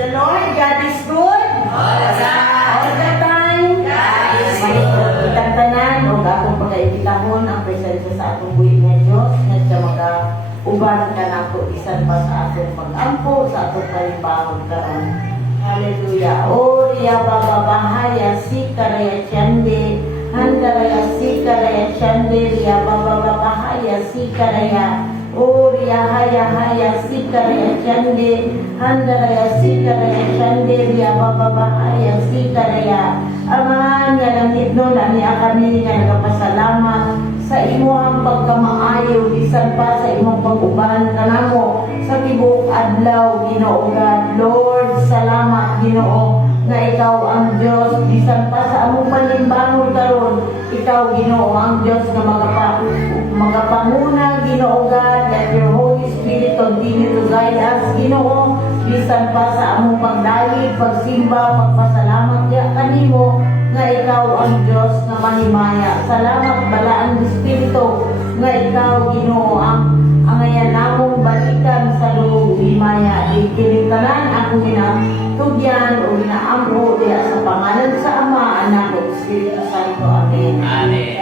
the Lord. God is good. All the time. All the time. God is good. Itang tanan o atong pagkaibitahon ang presensya sa atong buhay nga Diyos nga siya uban ka na po isan pa sa atong pag-ampo sa atong palibangon karon. Hallelujah. O riya bababahaya si karaya chande handaraya si karaya chande riya bababahaya si karaya o riya haya si karaya chande handaraya si karaya chande riya bababahaya si karaya. Amahan nga ng hitno na niya kami nga nagapasalamat sa imong pagkamaayo bisan pa sa imong pag-uban kanamo sa tibuok adlaw Ginoo God. Lord, salamat Ginoo nga ikaw ang Dios bisan pa sa among panimbangon karon. Ikaw Ginoo ang Dios nga magapanguna Ginoo God. Let your Holy Spirit continue to guide us Ginoo bisan pa sa among pagdali, pagsimba, pagpasalamat ya kanimo nga ikaw ang Diyos na mahimaya. Salamat balaan Espiritu nga ikaw Ginoo ang ayan namong balikan sa loob himaya. Ikilitanan ako ginatugyan o ginaampo diya sa pangalan sa Ama, Anak o Espiritu Santo. Amen. Amen.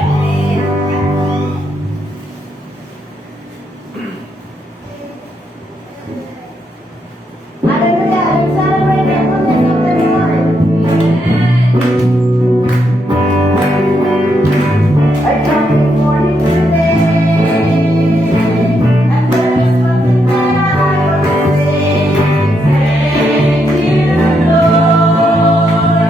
Hallelujah! Let's celebrate the goodness of the Lord. I come before you today, and there is nothing that I will say. Thank you, Lord.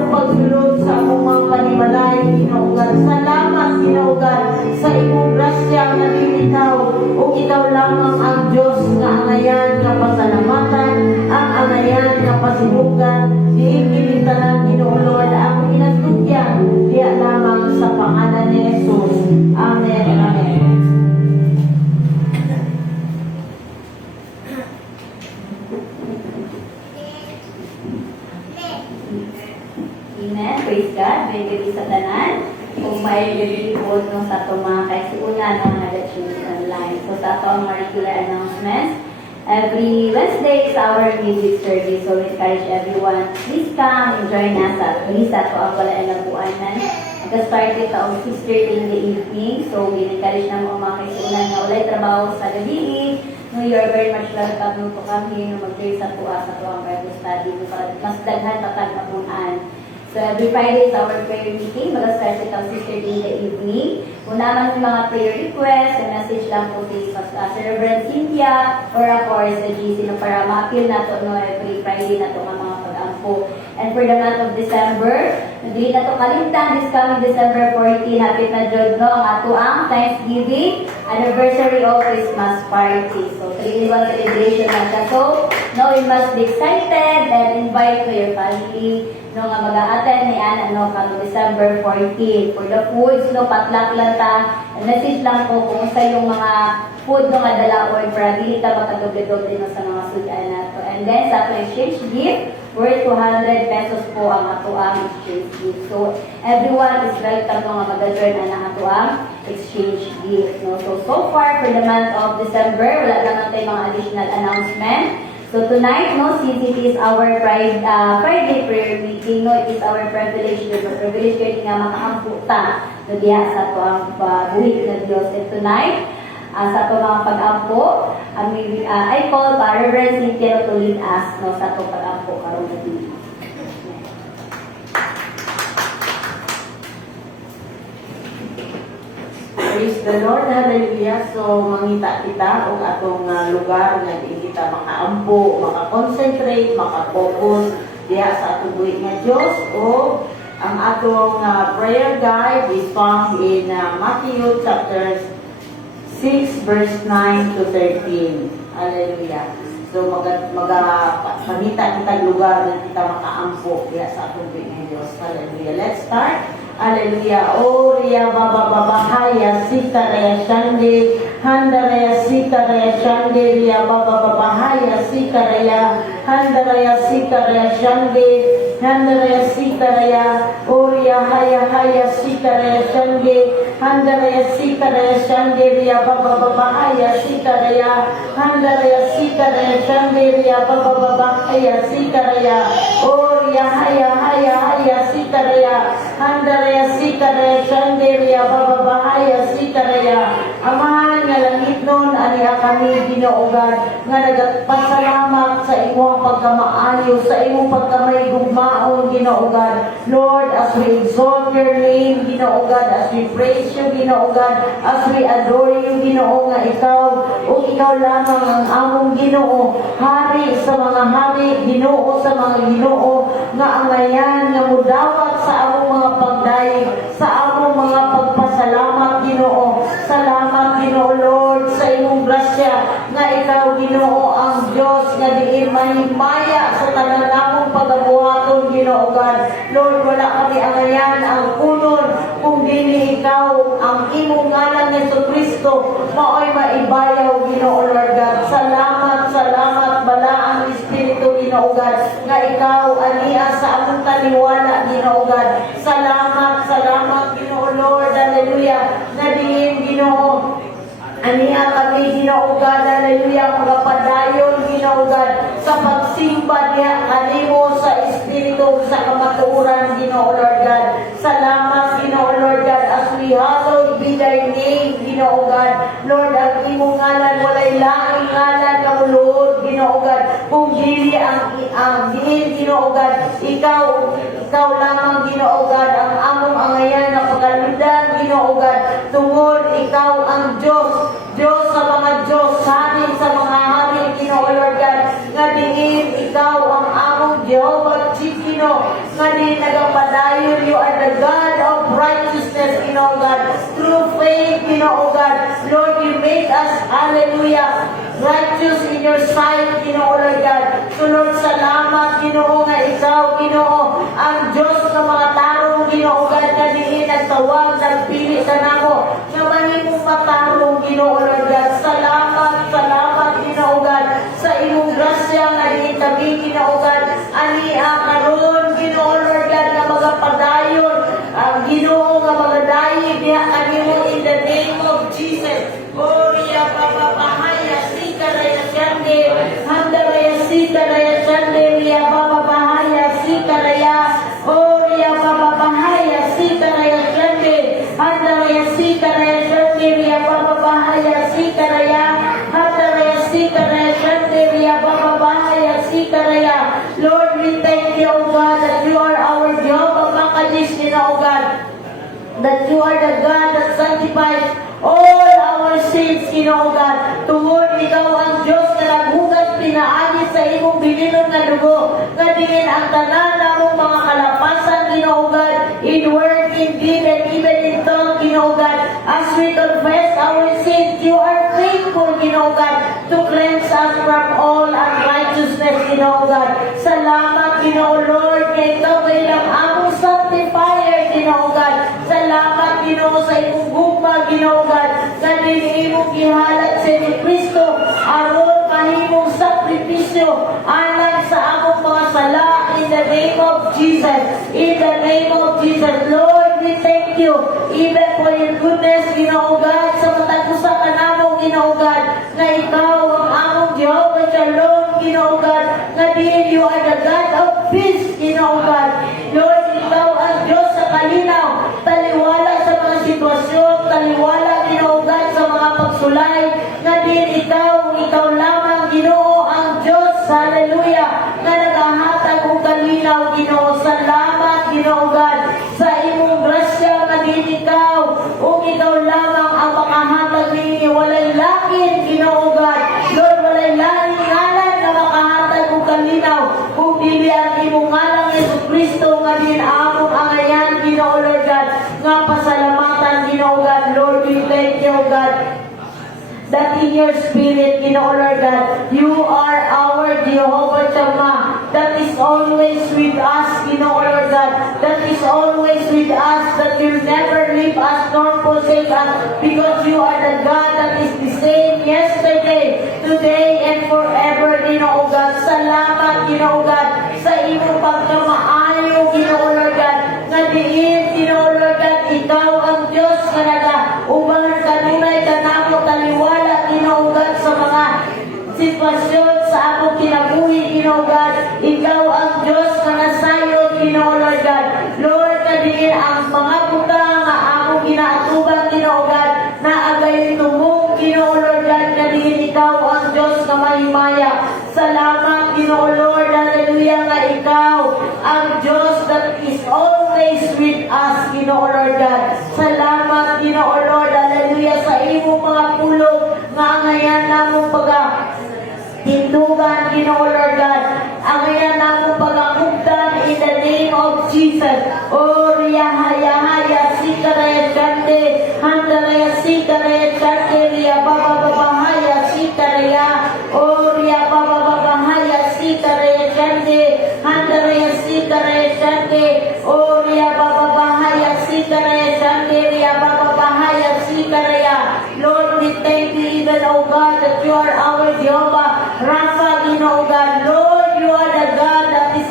atong pagsulod sa among mga panimalay, Ginoo God. Salamat, Ginoo God, sa imong grasya nga bibitaw o ikaw lamang ang Diyos nga angayan nga pasalamatan, ang angayan nga pasimugan, diinginitanan, Ginoo Lord, ang inatugyan, diya lamang sa pangalan ni Jesus. Amen. Amen. Amen. Praise God. May gabi sa tanan. Kung may gabi po no, sa itong mga kaisunan ng mga lectures online. So sa itong mga regular announcements, every Wednesday is our music service. So we encourage everyone, please come and join us at Lisa to ang wala ilang buwanan. Nag-start ito ang 6:30 in the evening. So we encourage na mga kaisunan na walay trabaho sa gabi. No, you are very much welcome to come here no, mag-pray sa tuwa sa tuwang Bible study. Mas daghan patag na punan. So every Friday is our prayer meeting. Mag-start ito ang 6:30 in the evening. Kung naman yung mga prayer requests, yung message lang po sa Reverend Cynthia or ako or sa GC no, para ma-appeal na to no, every Friday na to ang mga pag-ampo. And for the month of December, hindi na to kalintang this coming December 14, hapit na Jod no, ang ato ang Thanksgiving anniversary of Christmas party. So 3-in-1 celebration na siya. So, no, you must be excited and invite to your family no nga mag-a-attend ni Ana no karong December 14 for the foods no patlak lang ta message lang po kung sa yung mga food no nga dala or para dili ta makadoble-doble no sa mga sudan nato. And then sa exchange gift worth 200 pesos po ang ato ang exchange gift. So everyone is welcome no nga mag-join ang ato ang exchange gift no. So far for the month of December wala naman tayong mga additional announcement. So tonight, no, since it is our Friday prayer meeting, no, it is our privilege kayo nga makaamputa no, diya sa ito ang buhit ng Diyos. And tonight, sa ito mga pag-ampo, I call Reverend Cynthia to lead us no, sa ito pag-ampo karong gabi. Praise the Lord, hallelujah. So, mangita kita o atong lugar nga di kita makaampo, makakonsentrate, makapokus diya sa atong buhit nga Diyos o ang atong prayer guide is found in Matthew chapter 6 verse 9 to 13. Hallelujah. So, mangita kita lugar nga kita makaampo diya sa atong buhit nga Diyos. Hallelujah. Let's start. Hallelujah. Oh, Ria Baba Baba Haya Sita Raya Shande Handa Raya Sita Raya Shande Ria Baba Baba Haya Sita Raya Handa Raya Sita Raya Shande Handa Raya Sita Raya Oh, Ria Haya Haya Sita Raya Shande Handa Raya Sita Raya Shande Ria Baba Baba Haya Sita Raya Handa Raya Sita Raya Shande Ria Baba Baba Haya Sita Raya Oh, Ria Haya Haya Haya Sita Raya Handa Raya Sita Raya Shande Ria Baba Bahaya Sita Raya. Amahan nga langit nun aniya kami Ginoogan nga nagpasalamat sa imong pagkamaayo, sa imong pagkamaygugmaon Ginoogan. Lord, as we exalt your name Ginoogan, as we praise you Ginoogan, as we adore you Ginoo nga ikaw o ikaw lamang ang among Ginoo, hari sa mga hari, Ginoo sa mga Ginoo, nga angayan nga mudawat sa among mga pagdaig, sa among mga pagpasalamat Ginoo. Salamat Ginoo Lord sa imong grasya nga ikaw Ginoo ang Dios nga diin mahimaya sa tanan namong pagabuhaton Ginoo God. Lord, wala kami angayan ang kunon kung dili ikaw ang imong ngalan ni Kristo maoy maibayaw Ginoo Lord God. Salamat, salamat bala ang Espiritu Ginoo God nga ikaw ania sa among taliwala Ginoo God. Salamat, salamat Ginoo Lord, hallelujah. Nadiin Ginoo aniya kami Ginoo God, hallelujah, mga padayon Ginoo God sa pagsimba niya kanimo sa Espiritu sa kamatuoran Ginoo Lord God. Salamat Ginoo Lord God as we hallowed be thy name Ginoo God. Lord, ang imong ngalan walay laing ngalan kamuluod Ginoo God kung dili ang diin Ginoo God. Ikaw lamang Ginoo God ang among angayan na pagaludan Ginoo God. Tungod ikaw ang Diyos, Diyos sa mga Diyos, hari sa mga hari Ginoo Lord God, nga diin ikaw ang among Jehovah Chikino, nga di padayon. You are the God of righteousness, Ginoo God. Through faith, Ginoo God. Lord, you make us, hallelujah, righteous in your sight, Ginoo Lord God. So Lord, salamat, Ginoo, nga ikaw, Ginoo, ang Diyos ng mga tarong, Ginoo God, kaniin, nagtawag, nagpili sa namo, na mahimong matarong, Ginoo Lord God. Salamat, salamat, Ginoo God, sa imong grasya nga kami, Ginoo God, ania karon, Ginoo Lord God, nga magapadayon, ang Ginoo nga magadayi diha kanimo in the name of Jesus. Gloria Baba Bahaya Sika Raya Shande, Handa Raya Sika Raya Shande, Ria Baba Bahaya Sika Raya, Gloria Baba Bahaya Sika Raya Shande, Handa Raya Sika Raya Shande, Ria Baba Bahaya Sika Raya, Handa Raya Sika Raya Shande, Ria Baba Bahaya Sika Raya. Lord, we thank you, O God, that you are our Jehovah Makadish, O God, that you are the God that sanctifies all our sins, Ginoo God. Tungod ikaw ang Diyos na naghugas pinaagi sa imong bilinon nga dugo, nga diin ang tanan namong mga kalapasan, Ginoo God, in word, in deed, and even in thought, Ginoo God. As we confess our sins, you are faithful, Ginoo God, to cleanse us from all unrighteousness, Ginoo God. Salamat, Ginoo Lord, kay ikaw ay ang among sanctifier, Ginoo God. Salamat, Ginoo, sa imong gugma, Ginoo God, na dinimong gihalat sa ni Kristo aron mahimong sakripisyo alang sa among mga sala in the name of Jesus. In the name of Jesus, Lord, we thank you even for your goodness, Ginoo God, sa matag usa ka namo, Ginoo God, na ikaw ang among Jehovah Shalom, Ginoo God, na diin you are the God of peace, Ginoo God. Lord, ikaw ang Diyos sa kalinaw, taliwala sa mga sitwasyon, taliwala, Ginoo God, sa mga pagsulay, na din ikaw lamang, Ginoo, ang Diyos, hallelujah, na nagahatag og kalinaw, Ginoo. Salamat, Ginoo God, sa imong grasya, na din ikaw, o ikaw lamang ang makahatag ninyo, walay lakin, Ginoo God. Lord, walay laking ngalan na makahatag og kalinaw, kung dili ang imong ngalan, Yesus Kristo, nga din among angayan, Ginoo Lord God, nga pasalamatan, Ginoo God. Lord, we thank you, God, that in your spirit, Ginoo Lord God, you are our Jehovah Shammah, that is always with us, Ginoo Lord God, that is always with us, that you'll never leave us nor forsake us, because you are the God that is the same yesterday, today, and forever, Ginoo God. Salamat, Ginoo God, sa imong pagkamaayo, Ginoo Lord God, nga diin, Ginoo Lord God, ikaw ang Diyos nga nag-uban kanunay kanamo taliwala, Ginoo God, sa mga sitwasyon sa among kinabuhi, Ginoo God. Ikaw ang Diyos nga nasayon, Ginoo Lord God. Lord, kadiin ang mga buta nga among ginaatuban, Ginoo God, na agay tumong, Ginoo Lord God, kadiin ikaw ang Diyos nga mahimaya. Salamat, Ginoo Lord, hallelujah, nga ikaw ang Diyos that is always with us, Ginoo Lord God. Salamat, Ginoo Lord, hallelujah, sa imong mga pulong nga ngayon namong tindugan, Ginoo Lord God. Ang ngayon namong pagakugdan in the name of Jesus. O Ria Haya Haya Sika Raya Shande, Handa Raya Sika Raya Shande, Ria Baba Baba Haya Sika Raya, O Ria Baba Baba Haya Sika Raya Shande, Handa Raya Sika Raya Shande, O Ria Baba Baba Haya Sika Raya Shande, Ria Baba Baba Haya Sika Raya. Lord, we thank you even, O God, that you are our Jehovah Rapha, Ginoo God. Lord, you are the God that is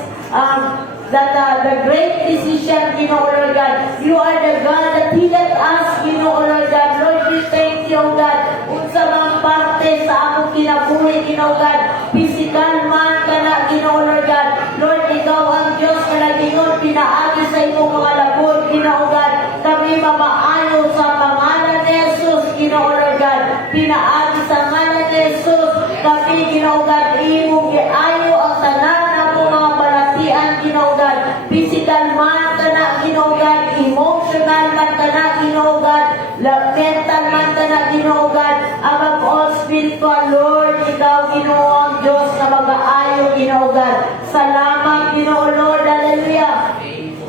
the great physician, Ginoo Lord God. You are the God that healeth us, Ginoo Lord God. Lord, we thank you, O God, unsa mang parte sa akong kinabuhi, Ginoo God, physical man kana, Ginoo Lord God. Lord, ikaw ang Diyos na nagingon pinaagi sa imong mga labod, Ginoo God. Kami mamaayo sa pangalan ni Jesus, Ginoo Lord God. Pinaagi sa ngalan ni Jesus, kami, Ginoo God, imong giayo ang tanan namong mga balatian, Ginoo God. Physical man kana, Ginoo God, emotional man kana, Ginoo God, mental man kana, Ginoo God, above all spiritual, Lord, ikaw, Ginoo ang Diyos na mag-aayo, Ginoo God. Salamat, Ginoo Lord, hallelujah.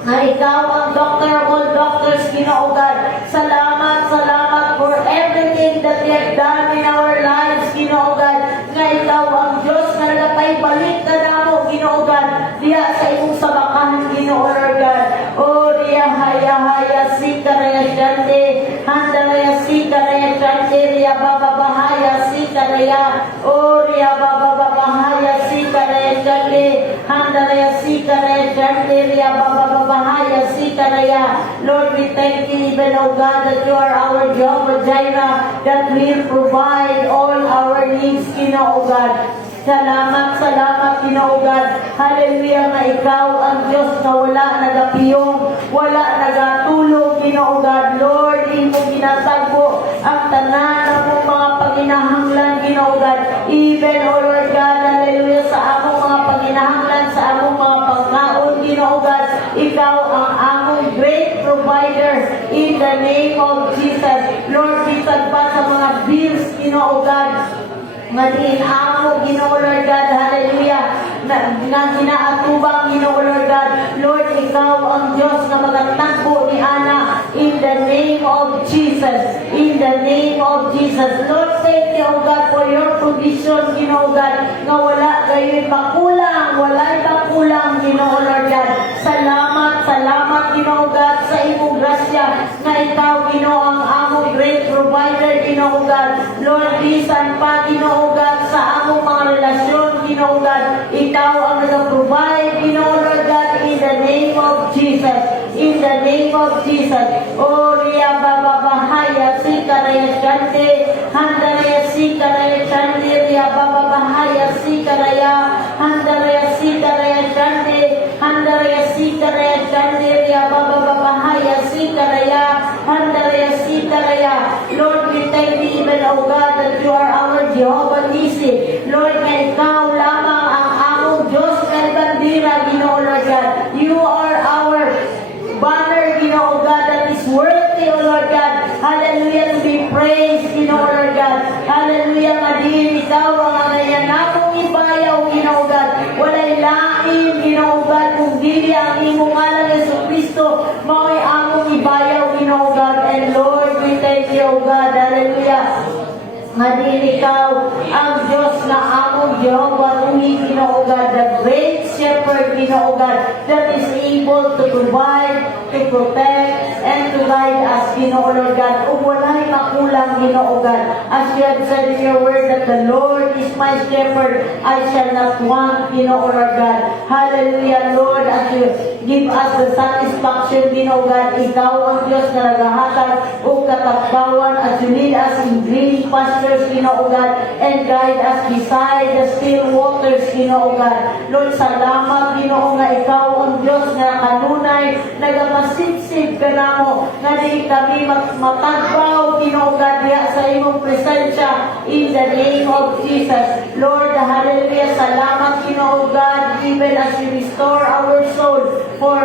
Na ikaw ang doctor of all doctors, Ginoo God. Salamat, salamat for everything that you have done in our lives, Ginoo God. Nga ikaw ang Diyos na nagapay-balik ka namo, Ginoo God. Diya sa imong sabakan, Ginoo Lord God. O riya haya haya sikaraya shante, handaraya sikaraya shante, riya baba bahaya sikaraya. O riya baba bahaya sikaraya shante, handaraya sikaraya shante, riya baba bahaya sikaraya. Lord, we thank you even, O God, that you are our Jehovah Jireh, that will provide all our needs, Ginoo God. Salamat, salamat, Ginoo God. Hallelujah, nga ikaw ang Diyos na wala nagapiyong, wala nagatulog, Ginoo God. Lord, imo ginatagpo ang tanan ng mga paginahanglan, Ginoo God. Even, O Lord God, hallelujah, sa among mga paginahanglan, sa among mga pagkaon, Ginoo God. Ikaw ang among great provider in the name of Jesus. Lord, bisag pa sa mga bills, Ginoo God, nga diin amo, Ginoo Lord God, hallelujah, nga ginaatubang, Ginoo Lord God. Lord, ikaw ang Diyos na magatagpo ni Ana in the name of Jesus, in the name of Jesus. Lord, thank you, O God, for your provision, Ginoo God, nga wala kayo'y makulang, wala'y makulang, Ginoo Lord God. Salamat, salamat, Ginoo God, sa imong grasya, nga ikaw, Ginoo, ang among great provider, Ginoo God. Lord, bisan pa, Ginoo God, sa among mga relasyon, Ginoo God, ikaw ang nag-provide, Ginoo Lord God, in the name of Jesus, in the name of Jesus. O riya baba bahaya sikaraya shante, handaraya sikaraya shante, riya baba bahaya sikaraya, handaraya sikaraya shante, handaraya sikaraya shante, riya baba bahaya sikaraya, handaraya sikaraya. Lord, we thank you even, O God, that you are our Jehovah Nisi. Lord, nga ikaw lamang ang among Diyos na bandira, Ginoo Lord God. You are our banner, Ginoo God, that is worthy, O Lord God. Hallelujah, to be praised, Ginoo Lord God. Hallelujah, nga din ikaw ang angayan namong ibayaw, Ginoo God. Walay lain, Ginoo God, kung dili ang imong ngalan Yesu Kristo, mao'y among ibayaw, Ginoo God. And Lord, we thank you, O God. Hallelujah. Madin ikaw ang Diyos na among Jehovah Nisi, Ginoo God, the great shepherd, Ginoo God, that is able to provide, to protect, and to guide us, Ginoo Lord God. Kung wala'y makulang, Ginoo God, as you have said in your word that the Lord is my shepherd, I shall not want, Ginoo Lord God. Hallelujah, Lord, as you give us the satisfaction, Ginoo God, ikaw ang Diyos na naghahatag o katakbawan, as you lead us in green pastures, Ginoo God, and guide us beside the still waters, Ginoo God. Lord, salamat, Ginoo, nga ikaw ang Diyos na kanunay, nagapasipsip ka namo, nga di kami matagbaw, Ginoo God, diya sa imong presensya, in the name of Jesus. Lord, hallelujah, salamat, Ginoo God, even as you restore our soul for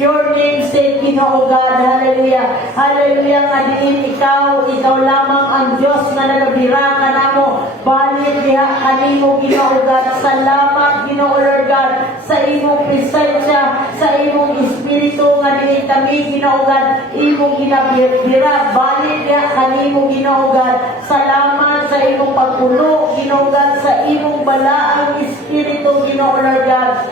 your name's sake, Ginoo God, hallelujah. Hallelujah, nga diin ikaw lamang ang Diyos na nagabira ka namo, balit diha kanimo, Ginoo God. Salamat, Ginoo Lord God, sa imong presensya, sa imong espiritu, nga diin kami, Ginoo God, imong ginabira, balit diha kanimo, Ginoo God. Salamat sa imong pagpuno, Ginoo God, sa imong balaang espiritu, Ginoo Lord God.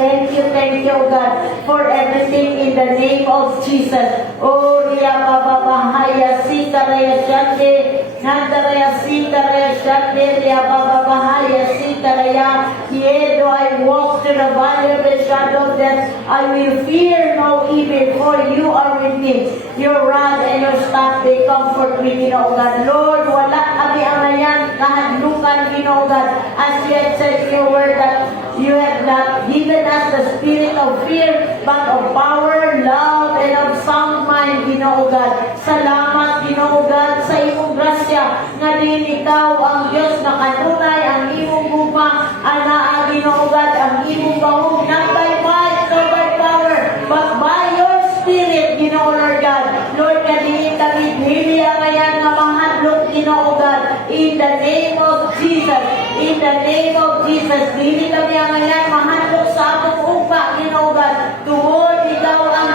Thank you, God, for everything in the name of Jesus. Oh, riya baba bahaya sikaraya shante, handaraya sikaraya shante, riya baba bahaya sikaraya. Yea, though I walk through the valley of the shadow of death, I will fear no evil, for you are with me. Your rod and your staff, they comfort me, Ginoo God. Lord, wala kami angayan, kahadlukan, Ginoo God. As you have said in your word that you have not given us the spirit of fear, but of power, love, and of sound mind, Ginoo God. Salamat, Ginoo God, sa imong grasya, nga din ikaw ang Diyos na kanunay, ang imong gugma, anaa, Ginoo God, ang imong bahog, not by might, nor by power, but by your spirit, Ginoo Lord God. Lord, kadiin kami, dili ang ayan nga mahadlok, Ginoo God, in the name of Jesus. In the name of Jesus, dili kami ang ayan mahadlok sa atong ugma, Ginoo God. Tungod ikaw ang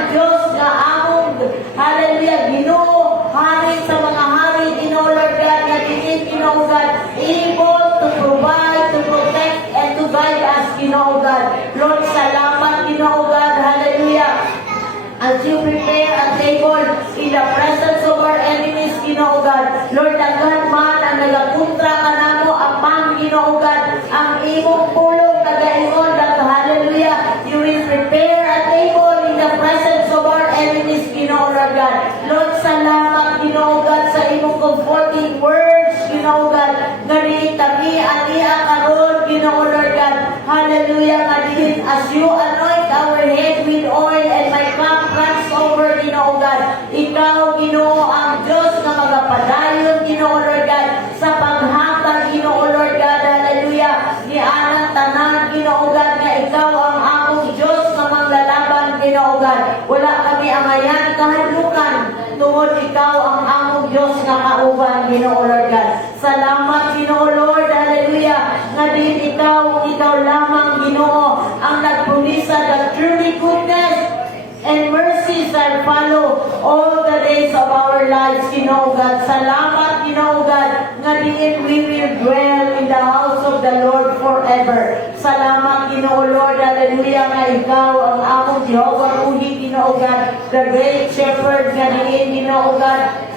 As you prepare a table in the presence of our enemies, Ginoo God. Lord, agad man ang nagapuntra ka namo apang Ginoo God, ang imong pulong nagaingon that hallelujah, you will prepare a table in the presence of our enemies, Ginoo Lord God. Lord, salamat Ginoo God sa imong comforting words, Ginoo God. Ngani kami ania karon, Ginoo Lord God. Hallelujah, ngani as you anoint our head with oil and my cup runs over, Ginoo God. Ikaw, Ginoo, ang Diyos na magapadayon, Ginoo Lord God, sa paghatag, Ginoo Lord God. Hallelujah. Ni anang tanan, Ginoo God, na ikaw ang akong Diyos na manglalaban, Ginoo God. Wala kami angayan kahadlukan tungod ikaw ang among Diyos na kauban, Ginoo Lord God. Salamat, Ginoo Lord. Hallelujah. Nga din ikaw lamang, Ginoo, ang nagpulisa that truly goodness and mercies shall follow all the days of our lives, Ginoo God. Salamat, Ginoo God, nga diin we will dwell in the house of the Lord forever. Salamat, Ginoo Lord. Hallelujah, nga ikaw ang among Jehovah Ruhi, Ginoo God, the great shepherd, nga diin, Ginoo God,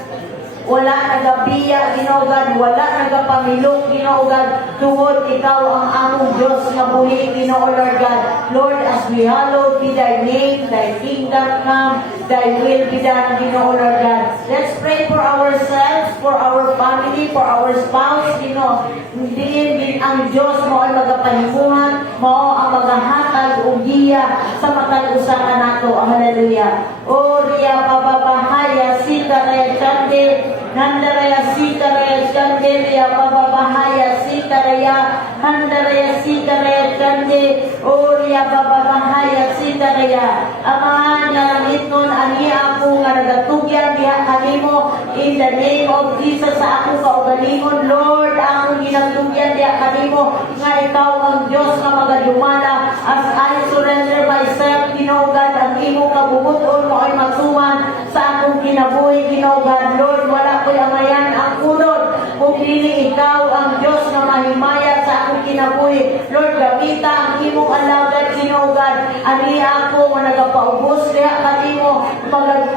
wala nagabiya, Ginoo God, wala nagapamilok, Ginoo God, tungod ikaw ang among Diyos nga buhi, Ginoo Lord God. Lord, as we hallowed be thy name, thy kingdom come, thy will be done, Ginoo Lord God. Let's pray for ourselves, for our family, for our spouse, Ginoo. Din ang Diyos mo ay magapanhimuhan, mo ang magahatag o giya sa matag usa ka nato. Hallelujah. O riya bababahaya sita raya chande, Handaraya sikaraya chandelia bababahaya sikaraya handaraya sikaraya chande oria bababahaya sikaraya amahan nga langit nun ani ako nga nagatugyan diha kanimo in the name of Jesus sa ako kaugalingon Lord akong ginatugyan diha kanimo nga ikaw ang Diyos nga magadumala as I surrender myself Ginoo God ang imo kabubuton mo ay matuman sa akong kinabuhi Ginoo God Lord wala ko'y amayan ang kunod kung dili ikaw ang Diyos na mahimaya sa akong kinabuhi. Lord, gamita ang imong alagad, Ginoo God. Ani ako nga nagapaubos diha kanimo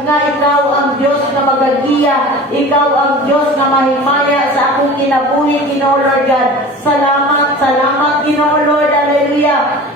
nga ikaw ang Diyos na magagiya. Ikaw ang Diyos na mahimaya sa akong kinabuhi, Ginoo Lord God. Salamat, salamat, Ginoo Lord. Hallelujah.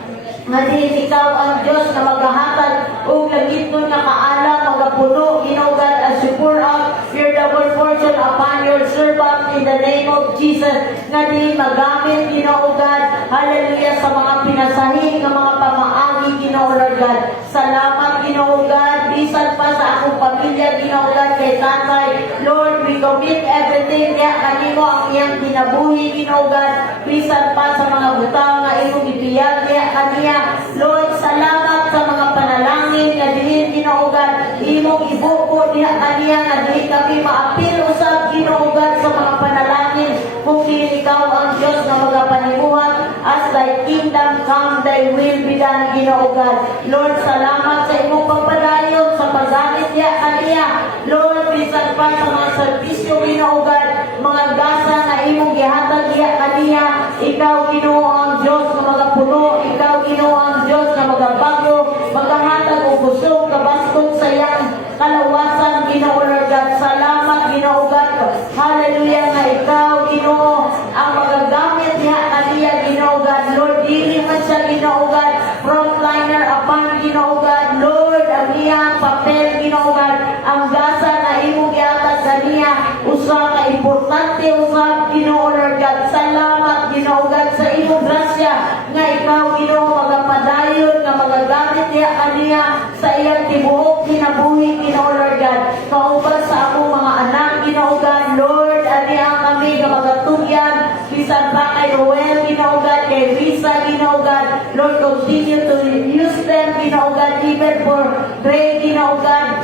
Ngani ikaw ang Diyos na maghahatag o langit nun nga kaalam, magapuno, Ginoo God, as you pour out your double portion upon your servant in the name of Jesus. Ngani magamit, Ginoo God, hallelujah, sa mga pinasahig ng mga pamaagi, Ginoo Lord God. Salamat, Ginoo God, bisan pa sa akong pamilya, Ginoo God, kay tatay. Lord, we commit everything niya kanimo ang iyang kinabuhi, Ginoo God, bisan pa sa mga butang na imong ibiyag niya kaniya. Lord, salamat sa mga panalangin na dihin, Ginoo God, imong ibuko niya kaniya na dihin kami maapil usab, Ginoo God, sa mga panalangin kung di ikaw ang Diyos na magapanimuhan as thy kingdom come, thy will be done, Ginoo God. Lord, salamat sa imong pagpadayon sa paggamit niya kaniya. Lord, bisan pa sa mga servisyo, Ginoo God, mga gasa na imong gihatag niya kaniya, ikaw, Ginoo, ang Diyos na magapuno, ikaw, Ginoo, ang Diyos na magabago, maghahatag o busog, kabaskog sa iyang kalawasan, Ginoo Lord God. Salamat, Ginoo God. Hallelujah na ikaw, Ginoo, ang magagamit niya kaniya, Ginoo God. Lord, dili man siya, Ginoo God, frontliner upon, Ginoo God. Lord, ang iyang papel, Ginoo God, ang gasa na imong gihatag kaniya, usa ka importante usab, Ginoo Lord God. Salamat, Ginoo God, sa imong grasya nga ikaw, Ginoo, magapadayon nga magagamit niya kaniya sa iyang tibuok kinabuhi, Ginoo Lord God. Kauban sa akong mga anak, Ginoo God, Lord, aniya kami nga magatugyan bisan pa kay Noel, Ginoo God, kay Risa, Ginoo God. Lord, continue to use them, Ginoo God, even for pray, Ginoo God.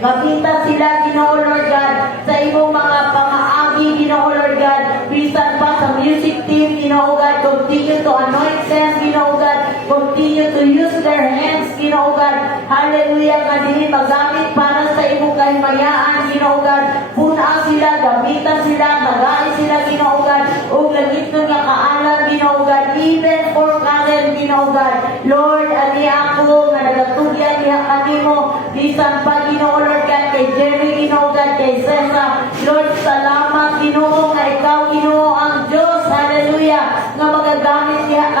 Makita sila, Ginoo Lord God, sa imong mga pamaagi, Ginoo Lord God, bisan pa sa music team, Ginoo God, continue to anoint them, Ginoo God, continue to use their hands, Ginoo God, hallelujah, nga dili magamit para sa imong kahimayaan, Ginoo God, puna sila, gamitan sila, magaay sila, Ginoo God, o langit nun nga kaalam, Ginoo God, even for Karen, Ginoo God, Lord, ani ako, nga nagatugyan niya kanimo, bisan pa Ginoo Lord God kay Jerry, Ginoo God, kay Cesa. Lord, salamat Ginoo nga ikaw Ginoo ang Diyos, hallelujah, nga magagamit niya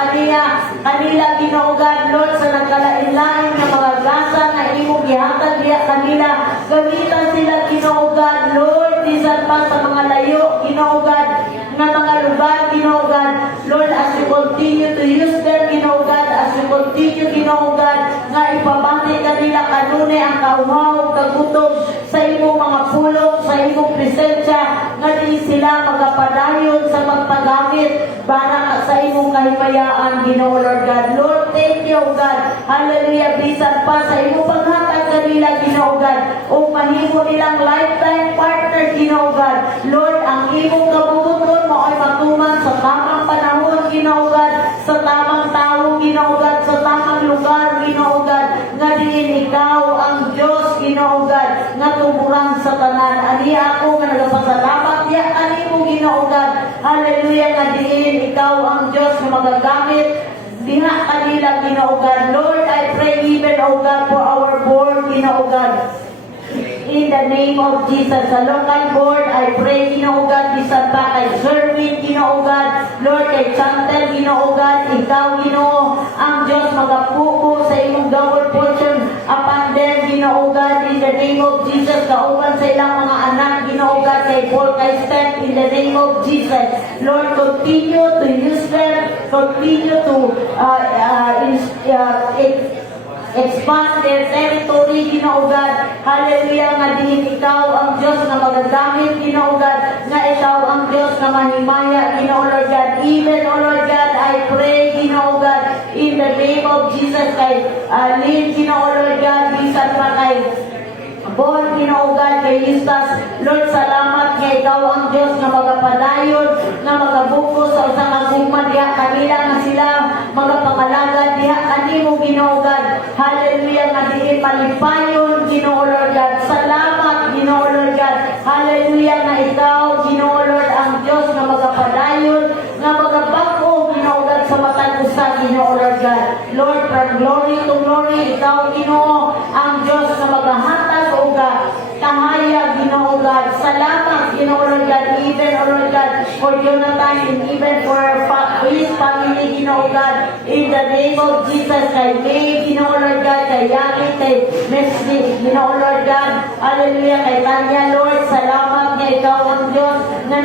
kanila Ginoo God, Lord, sa nagkalain-lain nga mga gasa na imong gihatag niya kanila, gamitan sila Ginoo God, Lord, bisan pa sa mga layo Ginoo God, nga mga lugar Ginoo God, Lord, as you continue to use them Ginoo God, as you continue Ginoo God, nga ipabati kanila kanunay ang kauhaw, kagutom sa imong mga pulong, sa imong presensya, nga di sila magapadayon sa magpagamit para sa imong kahimayaan Ginoo Lord God. Lord, thank you God, hallelujah, bisan pa sa imong paghatag kanila Ginoo God, o mahimo nilang lifetime partner Ginoo God. Lord, ang imong kabubuton mo ay matuman sa tamang panahon Ginoo God, sa tamang tao Ginoo God, sa tamang lugar Ginoo God, nga diin ikaw ang Diyos Ginoo God, nga tumuran sa tanan. Ani ako nga nagapasalamat ya kanimo Ginoo God, hallelujah, nga diin ikaw ang Diyos nga magagamit diha kanila Ginoo God. Lord, I pray even oh God for our board Ginoo God, in the name of Jesus. Sa local board, I pray, Ginoo God, bisan pa kay Sherwin, Ginoo God, Lord, kay Chantel, Ginoo God, ikaw, Ginoo, ang Diyos magapupo sa imong double portion upon them, Ginoo God, in the name of Jesus. Kauban sa ilang mga anak, Ginoo God, kay Paul, kay Steph, in the name of Jesus. Lord, continue to use them, continue to expand their territory, Ginoo God. Hallelujah, nga diin ikaw ang Diyos na magagamit, Ginoo God, nga ikaw ang Diyos na mahimaya, Ginoo Lord God. Even, oh Lord God, I pray, Ginoo God, in the name of Jesus, kay Lynn, Ginoo Lord God, bisan pa kay Bon, Ginoo God, kay Listas. Lord, salamat nga ikaw ang Diyos na magapadayon, nga magabuko sa usang agugma diha kanila, nga sila magapangalagad diha kanimo, Ginoo God. Hallelujah, nga diin malipayon, Ginoo Lord God. Salamat, Ginoo Lord God. Hallelujah, nga ikaw, Ginoo Lord, ang Diyos na magapadayon, nga magabako, Ginoo God, sa matag usa, Ginoo Lord God. Lord, from glory to glory, ikaw, Ginoo, ang Diyos na magahatag o kahaya, Ginoo God. Salamat, Ginoo Lord God, even, oh Lord God, for Jonathan and even for his family, Ginoo God, in the name of Jesus, kay May, Ginoo Lord God, kay Yaki, kay Mesli, Ginoo Lord God, hallelujah, kay Tanya, Lord, salamat nga ikaw ang Diyos na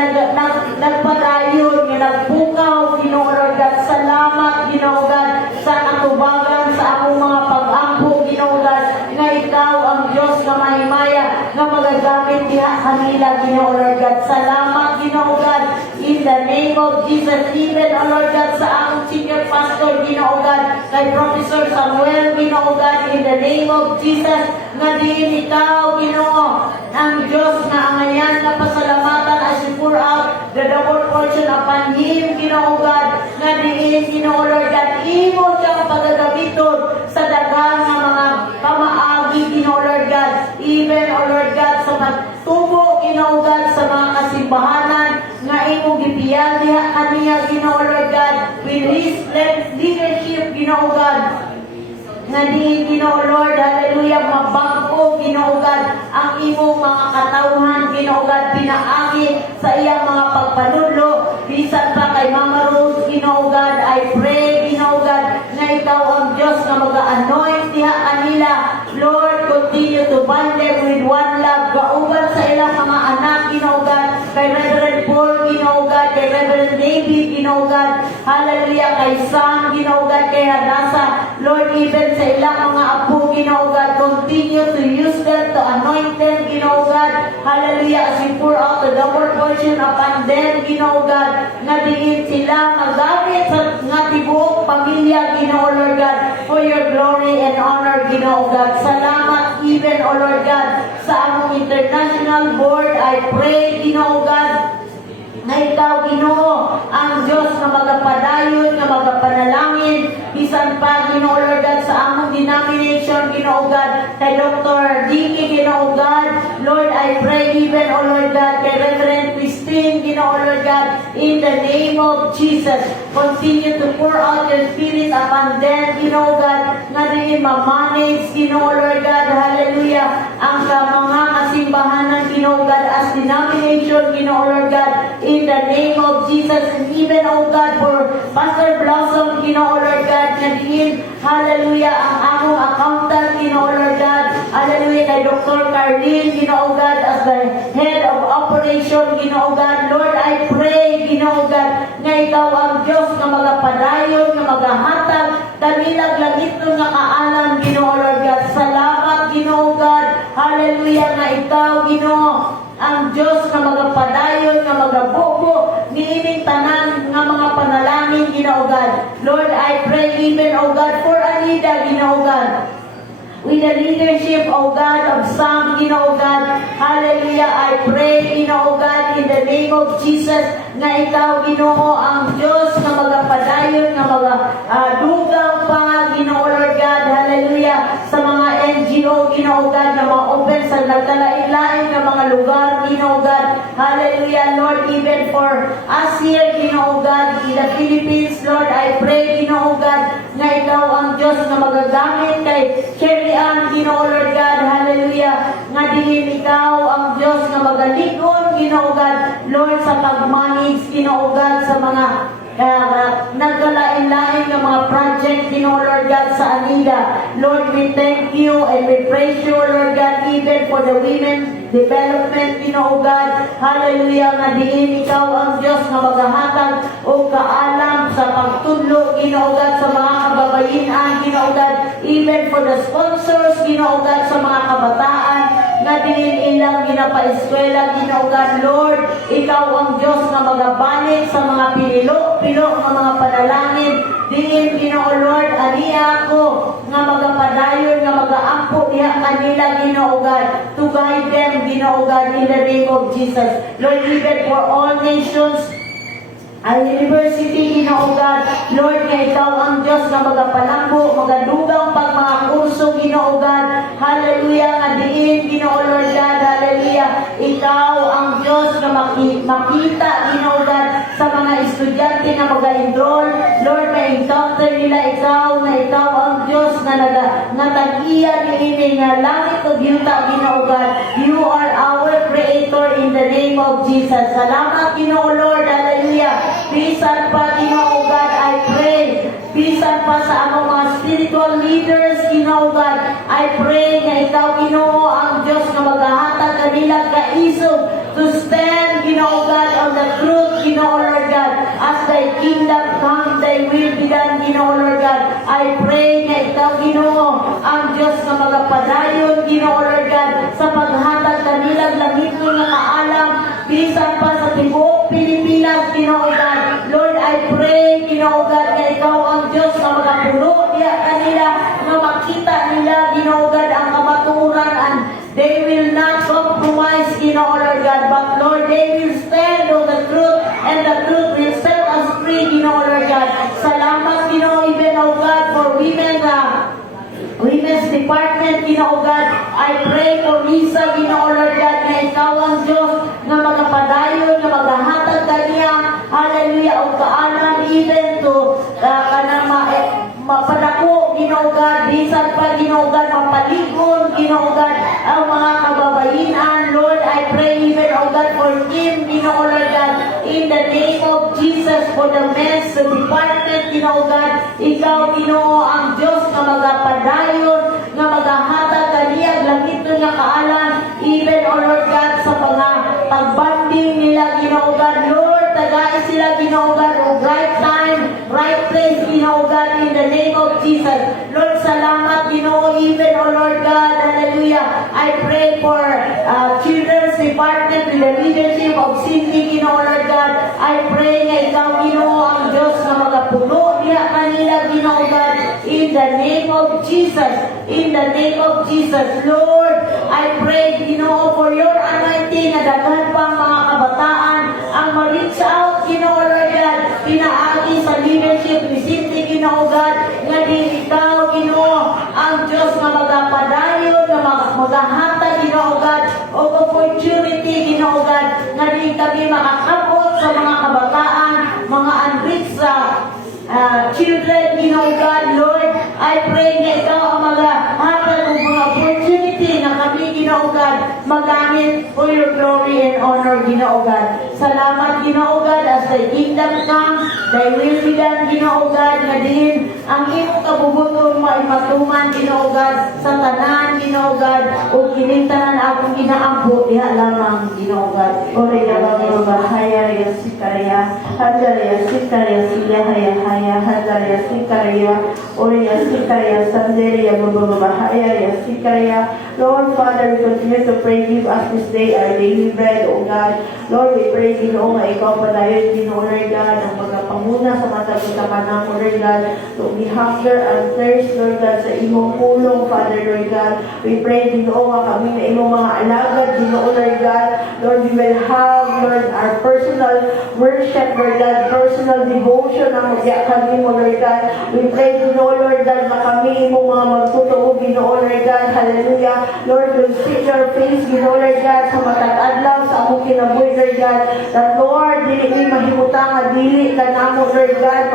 nagpadayon, nga nagpukaw, Ginoo Lord God. Salamat, Ginoo God, sa katubagan sa among mga pag-ampo, Ginoo God, nga ikaw ang Diyos na mahimaya, nga magagamit diha kanila, Ginoo Lord God. Salamat, Ginoo God, in the name of Jesus. Even, oh Lord God, sa akong senior pastor, Ginoo God, kay Professor Samuel, Ginoo God, in the name of Jesus, nga diin ikaw, Ginoo, ang Diyos na angayan na pasalamatan as you pour out the double portion upon him, Ginoo God, nga diin, Ginoo Lord God, imo siyang pagagamiton sa daghang nga mga kamaagi, Ginoo Lord God, even, oh Lord God, sa pagtubo, Ginoo God, sa mga kasimbahanan nga imong gipiyan diha kaniya, Ginoo Lord God, with his leadership, Ginoo God, nga diin, Ginoo Lord, hallelujah, mabago, Ginoo God, ang imong mga katawhan, Ginoo God, pinaagi sa iyang mga pagpanudlo, bisan pa kay Mama Rose, Ginoo God, I pray, Ginoo God, nga ikaw ang Diyos na mag-anoint diha kanila, Lord, continue to bind them with one love, gauban sa ilang mga anak, Ginoo God, kay Reverend Paul, Ginoo God, kay Reverend David, Ginoo God, hallelujah, kay Sam, Ginoo God, kay Hadassah, Lord, even sa ilang mga apo, Ginoo God, continue to use them, to anoint them, Ginoo God, hallelujah, as you pour out the double portion upon them, Ginoo God, nga diin sila magamit sa nga tibuok pamilya, Ginoo Lord God, for your glory and honor, Ginoo God. Salamat even, O Lord God, sa among international board, I pray, Ginoo God, na ikaw, Ginoo, ang Diyos na magapadayon, na magapanalangin, bisan pa, Ginoo Lord God, sa among denomination, Ginoo God, kay Dr. Dicky, Ginoo God, Lord, I pray even, O Lord God, kay Reverend Christine, Ginoo Lord God, in the name of Jesus, continue to pour out your Spirit upon them, Ginoo God, na din ma-manage, Ginoo Lord God, hallelujah, Ginoo God, as denomination, Ginoo Lord God, in the name of Jesus, and even, oh God, for Pastor Blossom, Ginoo Lord God, na din, hallelujah, ang among accountant, Ginoo Lord God, hallelujah, kay Dr. Carlin, Ginoo God, as the head of operation, Ginoo God, Lord, I pray, Ginoo God, nga ikaw ang Diyos nga magapadayon, nga magahatag, kanilang langit nun nga kaalam, Ginoo Lord God, salamat, Ginoo God, hallelujah, nga ikaw, Ginoo, ang Diyos nga magapadayon, nga magabubo, niining tanan nga mga panalangin, Ginoo God. Lord, I pray even, O God, for Anida, Ginoo God, with the leadership, O God, of some, Ginoo God, hallelujah, I pray, Ginoo God, in the name of Jesus, nga ikaw, Ginoo, ang Diyos nga magapadayon, nga dugang pa, Ginoo Lord God, hallelujah, sa mga NGO, Ginoo God, na ma-open sa nagkalain-lain ng mga lugar, Ginoo God, hallelujah, Lord, even for us here, Ginoo God, in the Philippines, Lord, I pray, Ginoo God, nga ikaw ang Diyos nga magagamit kay Cherry Ann, Ginoo Lord God, hallelujah, nga diin ikaw ang Diyos nga magalikon, Ginoo God, Lord, sa pag-manage, Ginoo God, sa mga nagkalain-lain ng mga project, Ginoo Lord God, sa Anida. Lord, we thank you and we praise you, Lord God, even for the women development, Ginoo God, hallelujah, nga diin ikaw ang Diyos nga maghahatag o kaalam sa pagtudlo, Ginoo God, sa mga kababayinan, Ginoo God, even for the sponsors, Ginoo God, sa mga kabataan, nga diin ilang ginapaeskwela, Ginoo God, Lord, ikaw ang Diyos nga magabalik sa mga pinilo ng mga panalangin, diin, Ginoo Lord, aniya ako, nga magapadayon, nga magaampo diha kanila, Ginoo God, to guide them, Ginoo God, in the name of Jesus. Lord, even for all nations, ang university, Ginoo God, Lord, nga ikaw ang Diyos nga magapalambo, magadugang pag mga kurso, Ginoo God, hallelujah, nga diin, Ginoo Lord God, hallelujah, ikaw ang Diyos nga makita, Ginoo God, sa mga estudyante nga mag-enroll, Lord, ma-encounter nila ikaw, na ikaw ang Diyos nga tag-iya niini nga langit o yuta, Ginoo God, you are our Creator in the name of Jesus. Salamat, Ginoo Lord, hallelujah. Bisan pa, Ginoo God, I pray. Bisan pa sa among mga spiritual leaders, Ginoo God, I pray nga ikaw, Ginoo, ang Diyos nga maghahatag kanila kaisog to stand, Ginoo God, on the truth, Ginoo Lord God, as thy kingdom come, thy will be done, Ginoo Lord God. I pray nga ikaw, Ginoo, ang Diyos nga magapadayon, Ginoo Lord God, sa paghatag kanila langit nga kaalam, bisan pa sa tibuok Pilipinas, Ginoo God. Lord, I pray, Ginoo God, na ikaw ang Diyos na magapuno diya kanila, na makita nila, Ginoo God, ang kamaturan, and they will not compromise, Ginoo Lord God, but Lord, they will stand on the truth, and the truth will set us free, Ginoo Lord God. Salamat, Ginoo, even, oh God, for Women's Department, Ginoo God. I pray for Lisa, Ginoo Lord God, na ikaw ang Diyos na magapadayon, na maghahatag kaniya, hallelujah, o kaalam even to mapadako, Ginoo God, bisan pa, Ginoo God, mapaligon, Ginoo God, ang mga kababayinan, Lord, I pray even, oh God, for Kim, Ginoo Lord God, in the name of Jesus, for the men's department, Ginoo God, ikaw, Ginoo, ang Diyos na magapadayon, nga maghahatag kaniyang langit nga kaalam, even, oh Lord God, sa mga pagbanding nila, Ginoo God, Lord, tagay sila, Ginoo God, o right time, right place, Ginoo God, in the name of Jesus. Lord, salamat, Ginoo, even, oh Lord God, hallelujah. I pray for Children's Department with the leadership of Cindy, Ginoo, Lord God. I pray nga ikaw, Ginoo, ang Diyos na magapuno niya kanila, Ginoo God, in the name of Jesus. In the name of Jesus, Lord, I pray, Ginoo, for your anointing na daghan pang mga kabataan ang ma-reach out, Ginoo, Lord God, pinaagi sa leadership ni Cindy, Ginoo God, nga din ikaw, Ginoo, ang Diyos na magapadayon, na maghahatag, Ginoo God, o opportunity, Ginoo God, nga din kami makakabot sa mga kabataan, mga unreached children, Ginoo God, Lord, I pray na ikaw ang maghahatag ng mga opportunity na kami, Ginoo God, magamit for your glory and honor, Ginoo God. Salamat, Ginoo God, as thy kingdom come, thy will be done, Ginoo God, nga din ang imong kabubuton maipatuman, Ginoo God, sa tanan, Ginoo God, o kinintanan akong ginaampo, diha lamang, Ginoo God. Ore ya baba bahaya ya sikarya, hadar ya sikarya siya haya haya, hadar ya sikarya, ore ya sikarya sandere ya baba bahaya ya sikarya. Lord Father, we continue to pray, give us this day our daily bread, O God. Lord, we pray, Ginoo, nga ikaw padayon, Ginoo, Lord God, ang pagkapanguna sa matag sa kanang, Lord God, to be hunger and thirst, Lord God, sa imong pulong, Father, Lord God. We pray, Ginoo, nga kami na imong mga alagad, Ginoo, Lord God. Lord, we will have, Lord, our personal worship, Lord God, personal devotion ang magya kami mo, Lord God. We pray, Ginoo, Lord God, na kami imong mga magtutuo, Ginoo, Lord God. Hallelujah. Lord, we'll see your face, Ginoo, Lord God, sa matag adlaw sa among kinabuhi, Lord God. That, Lord, dili ni mahimutang nga dili ka namo, Lord God,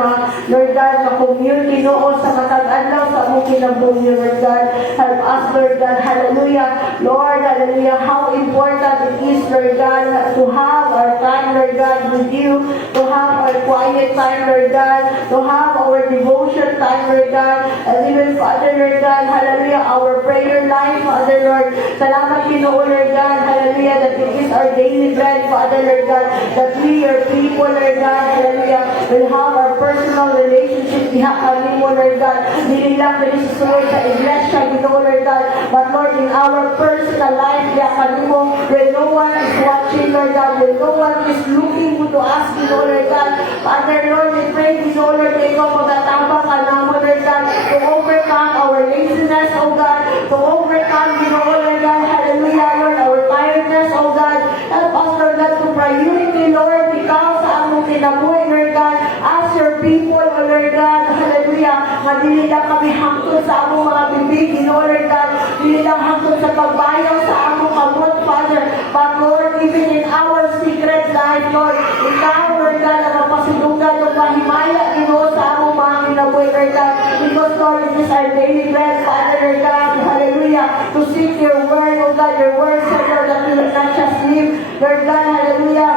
Lord God, ma-commune, Ginoo, sa matag adlaw sa among kinabuhi, Lord God. Help us, Lord God. Hallelujah. Lord, hallelujah. How important it is, Lord God, to have our time, Lord God, with you, to have our quiet time, Lord God, to have our devotion time, Lord God, and even, Father, Lord God, hallelujah, our prayer life, Father, Lord. Salamat, Ginoo, Lord God, hallelujah, that it is our daily bread, Father, Lord God, that we, your people, Lord God, hallelujah, will have our personal relationship, diha kami mo, Lord God, hindi lang kami susunod sa iglesia, Ginoo, Lord God, but Lord, in our personal life, diha kami mo, when no one is watching, Lord God, when no one is looking to us, Ginoo, Lord God, Father, Lord, we pray, Ginoo, Lord, na ikaw magtatambak ka namo, Lord God, to overcome our laziness, oh God, to overcome, Ginoo, Lord God, hallelujah, Lord, our tiredness, oh God, help us, Lord God, to priority, Lord, ikaw sa among kinabuhi, Lord God, as your people, oh Lord God, hallelujah, nga dili lang kami hangtod sa among mga bibig, Ginoo, Lord God, dili lang hangtod sa pagbayaw sa among kamot, Father, but Lord, even in our secret life, Lord, ikaw, Lord God, ang mapasudugan ng mahimaya, Ginoo, sa among mga kinabuhi, Lord God, because Lord, it is our daily bread, Father, Lord God, hallelujah, to seek your word, oh God, your word said, Lord, that we will not just live, Lord God, hallelujah,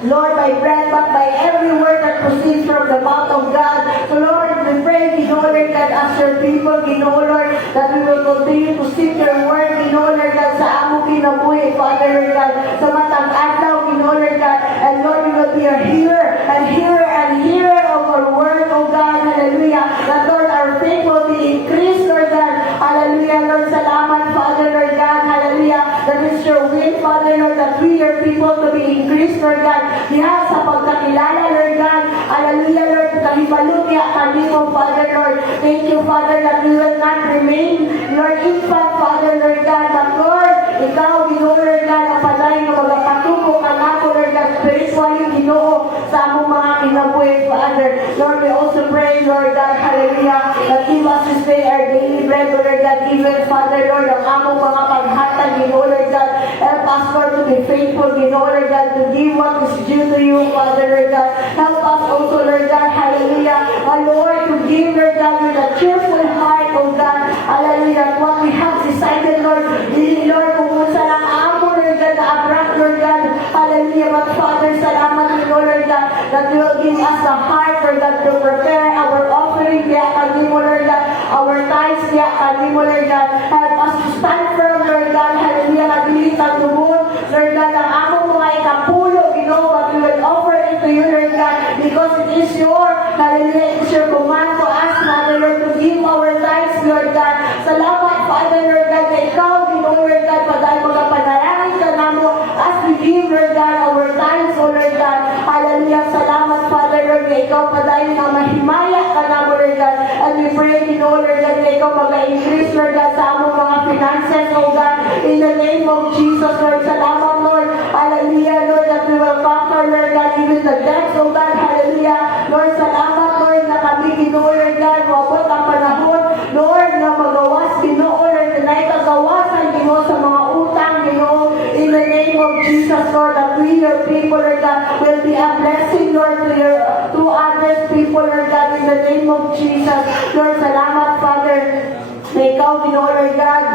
Lord, by bread, but by every word that proceeds from the mouth of God. So Lord, we pray, Ginoo, Lord God, as your people, Ginoo, Lord, that we will continue to seek your word, Ginoo, Lord God, sa among kinabuhi, Father, Lord God, sa matang adlaw, Ginoo, Lord God, and Lord, we will be a hearer and hearer of our word, oh God, hallelujah, that Lord, our faith will be increased, Lord God, hallelujah, Lord, salamat, Father, Lord God, hallelujah, that is your will, Father, Lord, that we, your people, to be increased, Lord God, diha sa pagkakilala, Lord God, hallelujah, Lord, kahibalo niya kami mo, Father, Lord, thank you, Father, that we will not remain, Lord, infant, Father, Lord God, but Lord, ikaw, Ginoo, Lord God, ang panay na magpatubo ka na po, Lord God, spiritually, Ginoo, sa among mga kinabuhi, Father, Lord, we also pray, Lord God, hallelujah, that give us this day our daily bread, Lord God, even, Father, Lord, ang among mga paghatag, Ginoo, Lord God, help us, Lord, to be faithful, Ginoo, Lord God, to give what is due to you, Father, Lord God, help us also, Lord God, hallelujah, Lord, to give, Lord God, with a cheerful heart, oh God, hallelujah, what we have decided, Lord, Lord, kung unsa lang amo, Lord God, na abrak, Lord God, hallelujah, but Father, salamat, Lord God, that you will give us the heart, Lord God, to prepare our offering, kaya kami mo, Lord God, our tithes, kaya kami mo, Lord God, help us to stand firm, Lord God, hallelujah, nabilit ang lubon, Lord God, ang among mga ikapulo, Ginoo, but we will offer it to you, Lord God, because it is your, hallelujah, it is your command to us, Father, Lord, to give our tithes, Lord God. Salamat, Father, Lord God, na ikaw, Ginoo, Lord God, padahal magapanalangin ka namo as we give, Lord God, our tithes, oh Lord God. Hallelujah, salamat, Father, Lord, na ikaw padahal na mahimaya ka namo, Lord God. And we pray, Ginoo, Lord God, na ikaw mag-increase, Lord God, sa among mga finances, oh God, in the name of Jesus, Lord. Salamat, Lord. Hallelujah, Lord, that we will conquer, Lord God, even the debts, oh God. Hallelujah. Lord, salamat, Lord, na kami, Ginoo, Lord God, wabot ang panahon, Lord, na magawas, Ginoo, Lord, na ikagawasan, Ginoo, sa mga utang, Ginoo, in the name of Jesus, Lord, that we, your people, Lord God, will be a blessing, Lord, to others people, Lord God, in the name of Jesus. Lord, salamat, Father, na ikaw, Ginoo, Lord God,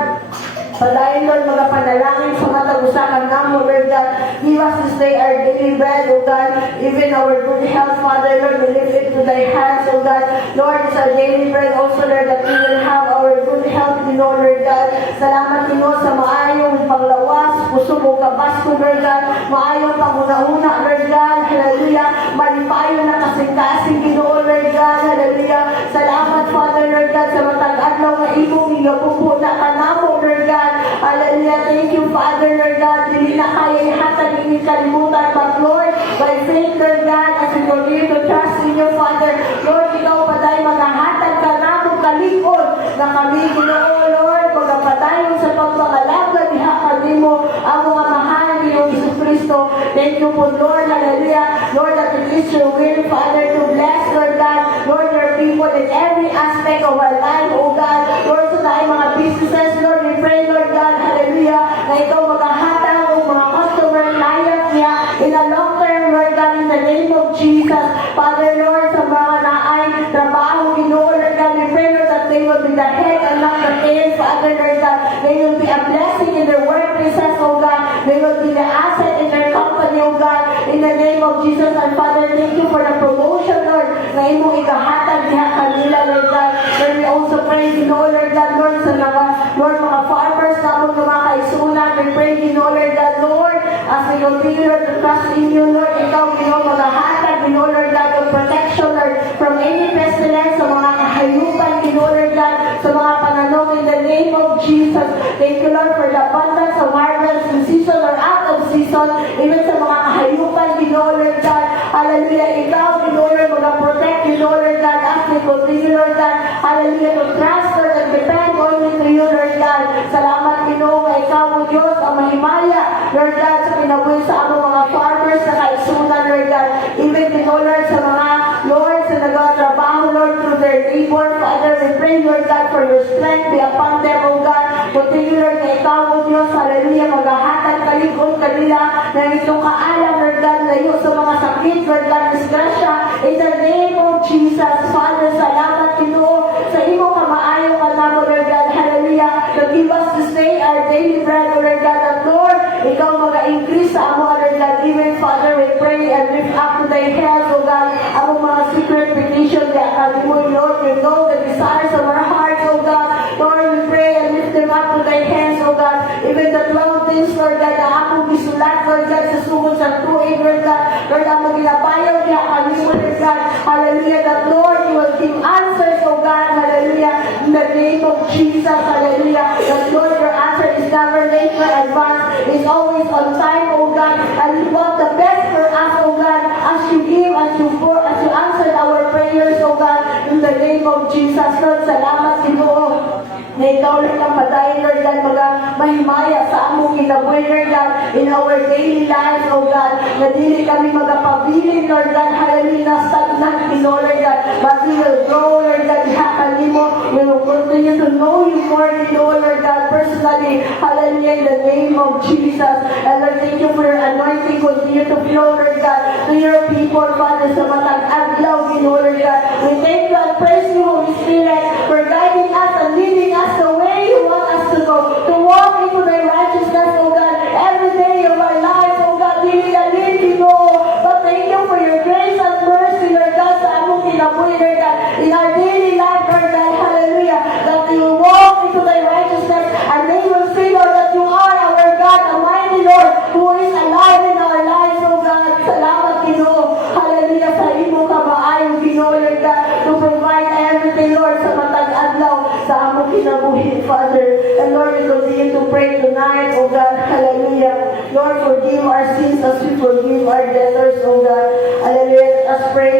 Padayon, Lord, mga panalangin sa mga tagusakan namo, Lord God. Give us this day our daily bread, O God. Even our good health, Father, Lord, we lift it to thy hands, O God. Lord, it's our daily bread also, Lord, that we will have our good health, Lord God. Salamat, Lord, sa maayong panglawas, puso mo kabas ko, Lord God. Maayong panguna-una, Lord God. Hallelujah. Malipayo na kasing-kasing, Lord God. Hallelujah. Salamat, Father, Lord God, sa matag adlaw nga imong igapupo na kanamo, Lord God. Hallelujah. Thank you, Father, Lord God. Dili na kaya ihatag ini kalimutan, but Lord, by faith, Lord God, as we continue to trust in you, Father, Lord, ikaw paday maghahatag ka namo kalikod na kami, Ginoo, Lord, magapadayon sa pagpangalagad diha kanimo ang mga mahal ni Jesus Kristo. Thank you po, Lord. Hallelujah. Lord, that it is your will, Father, to bless, Lord God, Lord, your people in every aspect of our life, oh God. Lord, sa tayong mga businesses, Lord, we pray, Lord God, hallelujah, na ikaw maghahatag o mga customer client niya in a long term, Lord God, in the name of Jesus. Father, Lord, sa mga naay trabaho, Ginoo, Lord God, we pray, Lord, that they will be the head and not the tail, Father, Lord God. They will be a blessing in their workplaces, oh God. They will be the asset in their company, oh God, in the name of Jesus. And Father, thank you for the promotion, Lord, na imong igahatag diha kanila, Lord God. Lord, we also pray, Ginoo, Lord God, Lord, sa mga farmers na mga kaisunan, we pray, Ginoo, Lord God, Lord, as we continue to trust in you, Lord, ikaw, Ginoo, magahatag, Ginoo, Lord God, of protection, Lord, from any pestilence, sa mga kahayupan, Ginoo, Lord God, sa mga pananong in the name of Jesus. Thank you, Lord, for the abundance of harvest in season or out of season, even sa mga kahayupan, Ginoo, Lord God. Hallelujah. Ikaw, Ginoo, Lord, mag-protect, Ginoo, Lord God, as we continue, Lord God. Hallelujah. To trust, Lord, and depend only to you, Lord God. Salamat, Ginoo, nga ikaw, o Diyos, ang mahimaya, Lord God, sa kinabuhi sa among mga farmers na kaisunan, Lord God. Even, Ginoo, Lord, sa mga, Lord, sa nagatrabaho, Lord, through their labor, Father, we pray, Lord God, for your strength be upon them, O God. Continue, Lord, nga ikaw, O Diyos, hallelujah, maghahatag kalikod kanila na itong kaalam, Lord God, layo sa mga sakit, Lord God, disgrasya, in the name of Jesus. Father, salamat, Ginoo, sa imo kamaayo ka namo, Lord God, hallelujah, to give us this day our daily bread, Lord God, and Lord, ikaw mag-increase sa amo, Lord God, even, Father, we pray and lift up to thy hands, O God, ang mga secret petition, the akalimuy, Lord, you know the desires of our hearts, O God, Lord, we pray and lift them up to thy hands, O God, even the 12 things, Lord God, na akong gisulat, Lord God, sa sugod sa tuig, Lord God, Lord, ang maginabayaw niya, kalimuy, Lord God, hallelujah, that Lord, you will give answers, O God, hallelujah, in the name of Jesus, hallelujah, that Lord, your answer is never late for advance, is always on time, O God, and you want the best for us, O God, as you give, as you pour, as you answer our prayers, O God, in the name of Jesus, Lord, salamat, Ginoo, na ikaw lang ang patayin, Lord God, mga mahimaya sa among kinabuhi, Lord God, in our daily lives, O God, na dili kami magapabilin, Lord God, hallelujah, na stagnant, Lord God, but we will grow, Lord God, hakali mo, we will continue to know you more, Lord God, personally, hallelujah, in the name of Jesus, and Lord, thank you for your anointing, continue to flow, Lord God, to your people, Father, sa matag adlaw, Lord God, we thank you and praise you, Holy Spirit, for guiding us and leading us the way you want us to go, to walk into the righteousness, oh God, every day of our lives, oh God, dili na din, but thank you for your grace and mercy, Lord God, sa among kinabuhi, Lord God, in our daily life, Lord God, hallelujah, that we will walk into the righteousness, and they will see, Lord, that you are our God, a mighty Lord, who is alive in our lives, oh God, salamat, Ginoo, hallelujah, sa imo kamaayong Ginoo, Lord God, to provide everything, Lord, sa matag adlaw, sa among kinabuhi, Father, and Lord, we continue to pray tonight, oh God, hallelujah, Lord, forgive our sins as we forgive our debtors, oh God, hallelujah, let us pray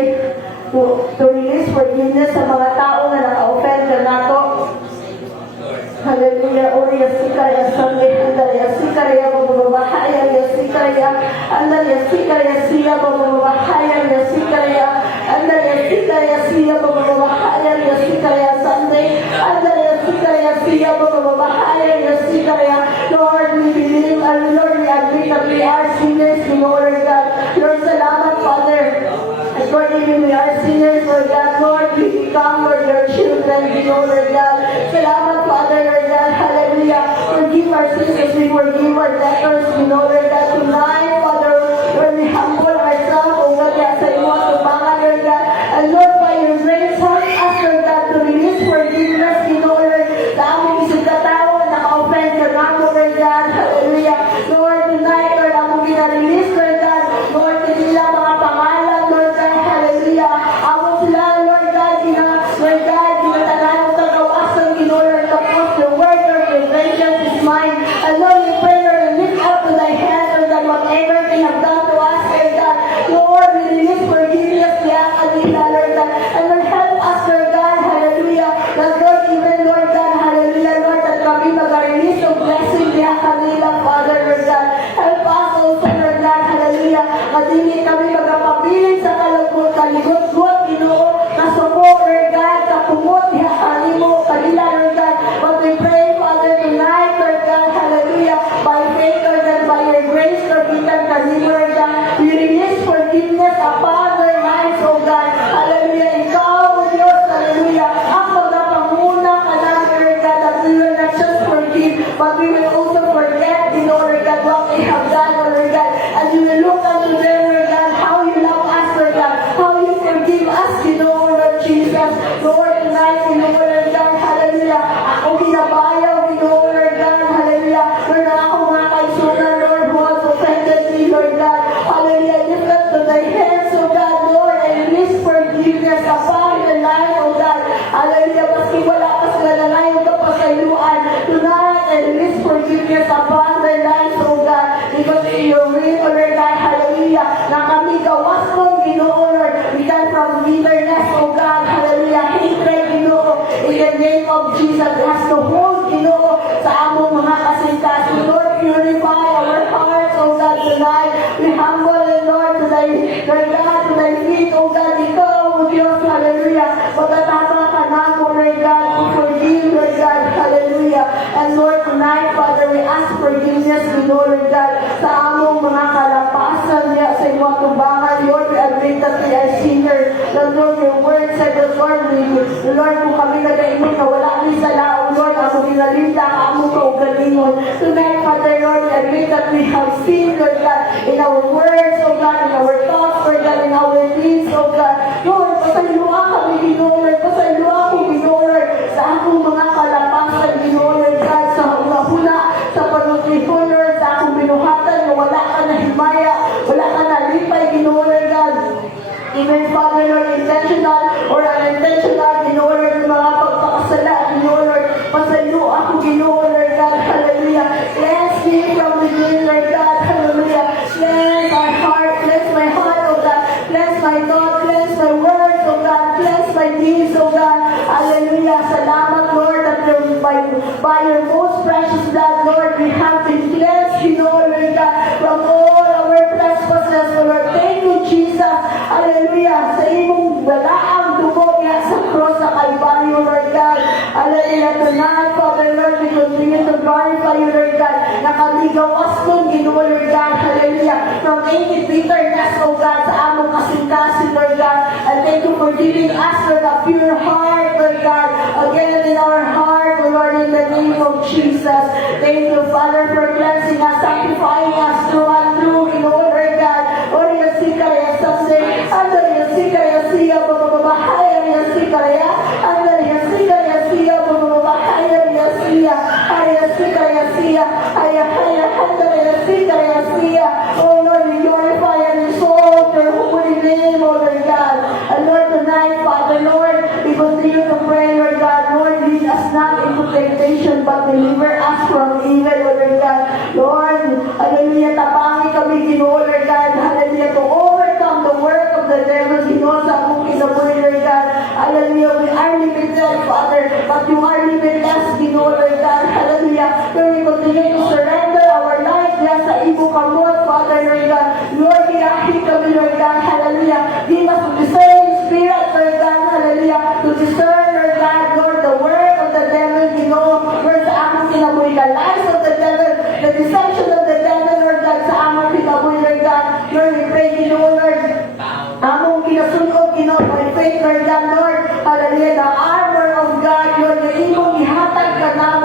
to release forgiveness sa mga tao na naka-offend ka nato. Hallelujah. Ori yasikaya sange andari yasikaya bababahaya yasikaya andari yasikaya siya bababahaya yasikaya andari yasikaya siya bababahaya yasikaya sange andari yasikaya siya bababahaya yasikaya. Lord, we believe and Lord, we agree that we are sinners, Lord God. Lord, salamat, Father. Lord, even we are sinners, Lord God. Lord, we become, Lord, your children, Lord God. Salamat, Father, Lord God. Hallelujah. forgive our sins as we forgive our debtors, Ginoo, Lord God, tonight, Father, Lord, we humble ourselves, O God, sa iyo at tumangan, Lord God, and Lord, by your grace, help us, Lord God, to release forgiveness, Ginoo, Lord, sa among isip katao, naka-offend ka na mo, Lord God, hallelujah. Lord, tonight, Lord, among ginarelease, Lord God, Lord, kanila mga pangalan, Lord God, hallelujah. Among sila, Lord God, Lord God, ginatanan mo kagawasan, Ginoo, Lord, tapos the word, Lord, your vengeance is mine. And Lord, we pray, Lord, and lift up to thy hands, Lord God, whatever they have done to us, Lord God. Lord, we release forgiveness, kanila, Lord God. And Lord, help us, Lord God, hallelujah. That Lord, even, Lord God, hallelujah, Lord, that kami mag-release of blessing, kanila, Father, Lord God. Help us also, Lord God, hallelujah. Madili kami magpabilin sa kaligot-gut, Ginoo, kasuko, Lord God, kapumot, kanimo, kanila, Lord God. But we pray, Father, tonight, Lord God, hallelujah, by faith, Lord God, by your grace, Lord, kita kanimo, Lord God, we release forgiveness upon their lives, oh God. Hallelujah, ikaw, O Diyos, hallelujah, ang magpapanguna ka namin, Lord God, that we will not just forgive, but we will also forget, you know, Lord God, what they have done, Lord God, and you will look unto them, Lord God, how you love us, Lord God, how you forgive us, you know, Lord Jesus. Lord, tonight, you know, Lord God, hallelujah, ako ginabayaw, you know, Lord God, hallelujah, Lord, ako mga kaisunan, Lord, who has offended me, Lord God, hallelujah, lift up to thy hands, oh God, Lord, and release forgiveness upon the life, oh God, hallelujah, maski wala pa sila na ngayon kapasayuan, tonight, and release forgiveness upon their lives, oh God, because in your will, oh Lord God, hallelujah, na kami gawas mong Ginoo, Lord, we come from bitterness, oh God, hallelujah, hatred, Ginoo, in the name of Jesus, has to hold, Ginoo, sa among mga kasintasin, Lord, purify our hearts, oh God, tonight, we humble, Lord, to thy, Lord God, to thy feet, oh God, ikaw, oh Diyos, hallelujah, pagkatama ka na mo, Lord God, to forgive, Lord God, hallelujah, and Lord, tonight, Father, we ask forgiveness, Ginoo, Lord God, sa among mga kalapasan, niya, sa iyong tumbangan, Lord, we admit that we are sinners, that Lord, your word said, that Lord, Lord, kung kami nag-inom na wala ni sa laong, Lord, ako ginalita, among kaugalingon, tonight, Father, Lord, we admit that we have sinned, Lord God, in our words, oh God, in our thoughts, Lord God, in our deeds, oh God, Lord, pasayloa kami, Ginoo, Lord, pasayloa ko, Ginoo, Lord, sa akong mga kalapasan, Ginoo, Lord God, sa hula-hula, sa panutlikon, Lord, sa akong binuhatan, na wala ka na himaya, wala ka na lipay, Ginoo, Lord God, even, Father, Lord, intentional or unintentional, Ginoo, Lord, mga pagpakasala, Ginoo, Lord, pasayloa ako, Ginoo, Lord God, hallelujah, cleanse me from within, Lord God, hallelujah, cleanse our heart, cleanse my heart, oh God, cleanse my thought, cleanse my words, oh God, cleanse my deeds, oh God, hallelujah, salamat, Lord, that by your most precious blood, Lord, we have been cleansed, Ginoo, Lord God, from all our trespasses, Lord, thank you, Jesus, hallelujah, sa imong balaang dugo niya sa cross sa Calvario, Lord God, hallelujah, tonight, Father, Lord, we continue to glorify you, Lord God, na kami gawas kong Ginoo, Lord God, hallelujah, from any bitterness, oh God, sa among kasing-kasing, Lord God, and thank you for giving us, Lord, a pure heart, Lord God, again in our heart, oh Lord, in the name of Jesus, thank you, Father, for cleansing us, sanctifying us through and through, Ginoo, Lord God, Oria Sikaya Sunday, Andaria Sikaya Siya, Bababahaya Sikaya, Andaria Sikaya Siya, Bababahaya Siya, Haya Sikaya Siya, Haya Haya Andaria Sikaya Siya, oh Lord, we glorify and exalt your holy name, oh Lord God, and Lord, tonight, Father, Lord, we continue to pray, Lord God, Lord, lead us not into temptation, but deliver us from evil, oh Lord God, Lord, hallelujah, tapangi kami, Ginoo, Lord God, hallelujah, to overcome the work of the devil, Ginoo, sa among kinabuhi, Lord God, hallelujah, we are limited, Father, but you are limitless, Ginoo, Lord God, hallelujah, Lord, we continue to surrender our life, yes, sa ibo kamot, Father, Lord God, Lord, kinahit kami, Lord God, hallelujah, give us a discerning spirit, Lord God, hallelujah, to discern, Lord God, Lord, the work of the devil, Ginoo, Lord, sa among kinabuhi, the lies of the devil, the deception of the devil, Lord God, sa among kinabuhi, Lord God, Lord, we pray, Ginoo, Lord, among kinasunog, Ginoo, by faith, Lord God, Lord, hallelujah, the armor of God, Lord, na imong ihatag ka namo,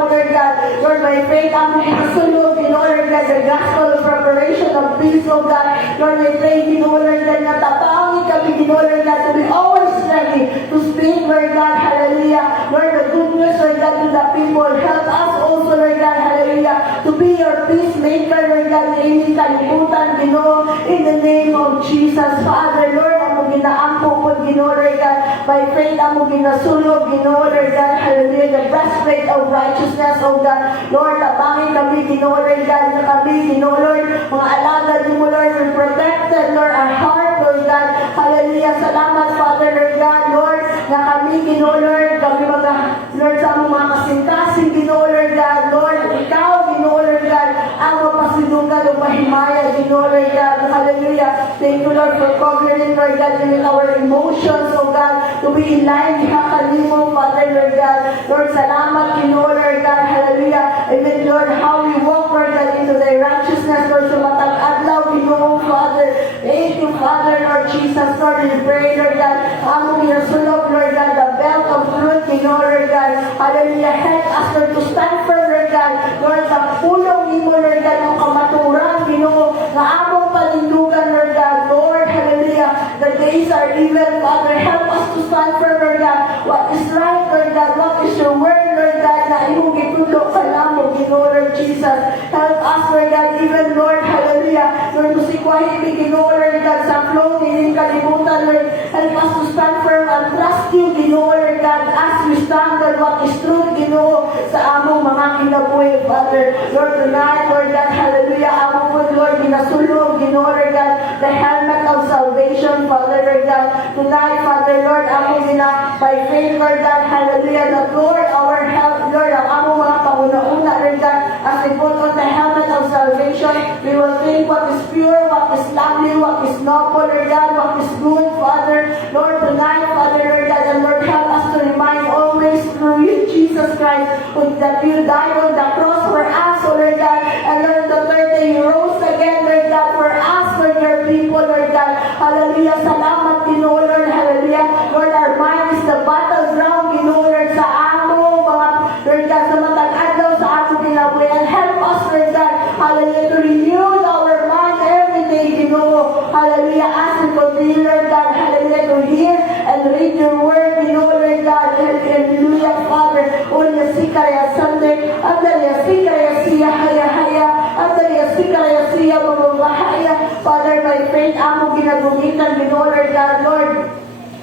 the gospel of preparation of peace, oh God. Lord, we pray, Ginoo, Lord God, na tapaangin kami, Ginoo, Lord God, to be always ready to speak, Lord God, hallelujah. Lord, the good news, Lord God, to the people. Help us also, Lord God, hallelujah, to be your peacemaker, Lord God, na inyong kalibutan, Ginoo, in the name of Jesus. Father, Lord, amo ginaampo po, Ginoo, Lord God, by faith, amo ginasulog, Ginoo, Lord God, hallelujah, the breastplate of righteousness, oh God. Lord, tabangin kami, Ginoo, Lord God, na kami, Ginoo, Lord, mga alagad mo, Lord, we're protected, Lord, our heart, Lord God, hallelujah. Salamat, Father, Lord God, Lord, na kami, Ginoo, Lord, kami mga, Lord, sa among mga kasing-kasing, Ginoo, Lord God, Lord, ikaw, Ginoo, Lord God, ang mapasinugan o mahimaya, Ginoo, Lord God, hallelujah. Thank you, Lord, for covering, Lord God, in our emotions, oh God, to be in line, hakalimo, Father, Lord God, Lord, salamat, Ginoo, Lord God, hallelujah. Amen, Lord, how we walk, Lord God, into the righteousness, Lord, sa matang adlaw, Ginoo, Father. Thank you, Father, Lord Jesus, Lord, we pray, Lord God, among sulog, Lord God, the belt of truth, Ginoo, Lord God, hallelujah. Help us, Lord, to stand firm, Lord God, Lord, sa pulong nimo, Lord God, ng kamaturan, Ginoo, na among panindugan, Lord God, Lord, hallelujah. The days are evil, Father, help us to stand firm, Lord God, what is right, Lord God, what is your word, Lord God, na imong gitudlo ka namo, Ginoo, Lord Jesus. Help us, Lord God, even, Lord, hallelujah, Lord, musikwahi mi, Ginoo, Lord God, sa flow, nining kalibutan, Lord, help us to stand firm and trust you, Ginoo, Lord God, as we stand on what is truth, Ginoo, sa among mga kinabuhi, Father. Lord, tonight, Lord God, hallelujah, among po, Lord, ginasulog, Ginoo, Lord God, the helmet of salvation, Father, Lord God. Tonight, Father, Lord, among by faith, Lord God, hallelujah, that Lord, our help, Lord, ang among mga panguna-una, Lord God, as we put on the helmet of salvation, we will think what is pure, what is lovely, what is noble, Lord God, what is good, Father. Lord, tonight, Father, Lord God, and Lord, help us to remind always through you, Jesus Christ, that you died on the cross for us, oh Lord God, and Lord, the third day you rose again, Lord God, for us, for your people, Lord God. Hallelujah, salamat, Ginoo, Lord, hallelujah. Lord, our mind is the battleground, Ginoo, Lord, sa amo, mga, Lord God, sa matag adlaw, sa ato kinabuhi, and help us, Lord God, hallelujah, to renew our mind every day, Ginoo, hallelujah, as we continue, Lord God, hallelujah, to hear and read your word, Ginoo, Lord God, hallelujah, Father, Unya Sikaya Sunday, Andalya Sikaya Siya Haya Haya, Andalya Sikaya Siya Mamahaya, Father, by faith, amo ginagumitan, Ginoo, Lord God, Lord,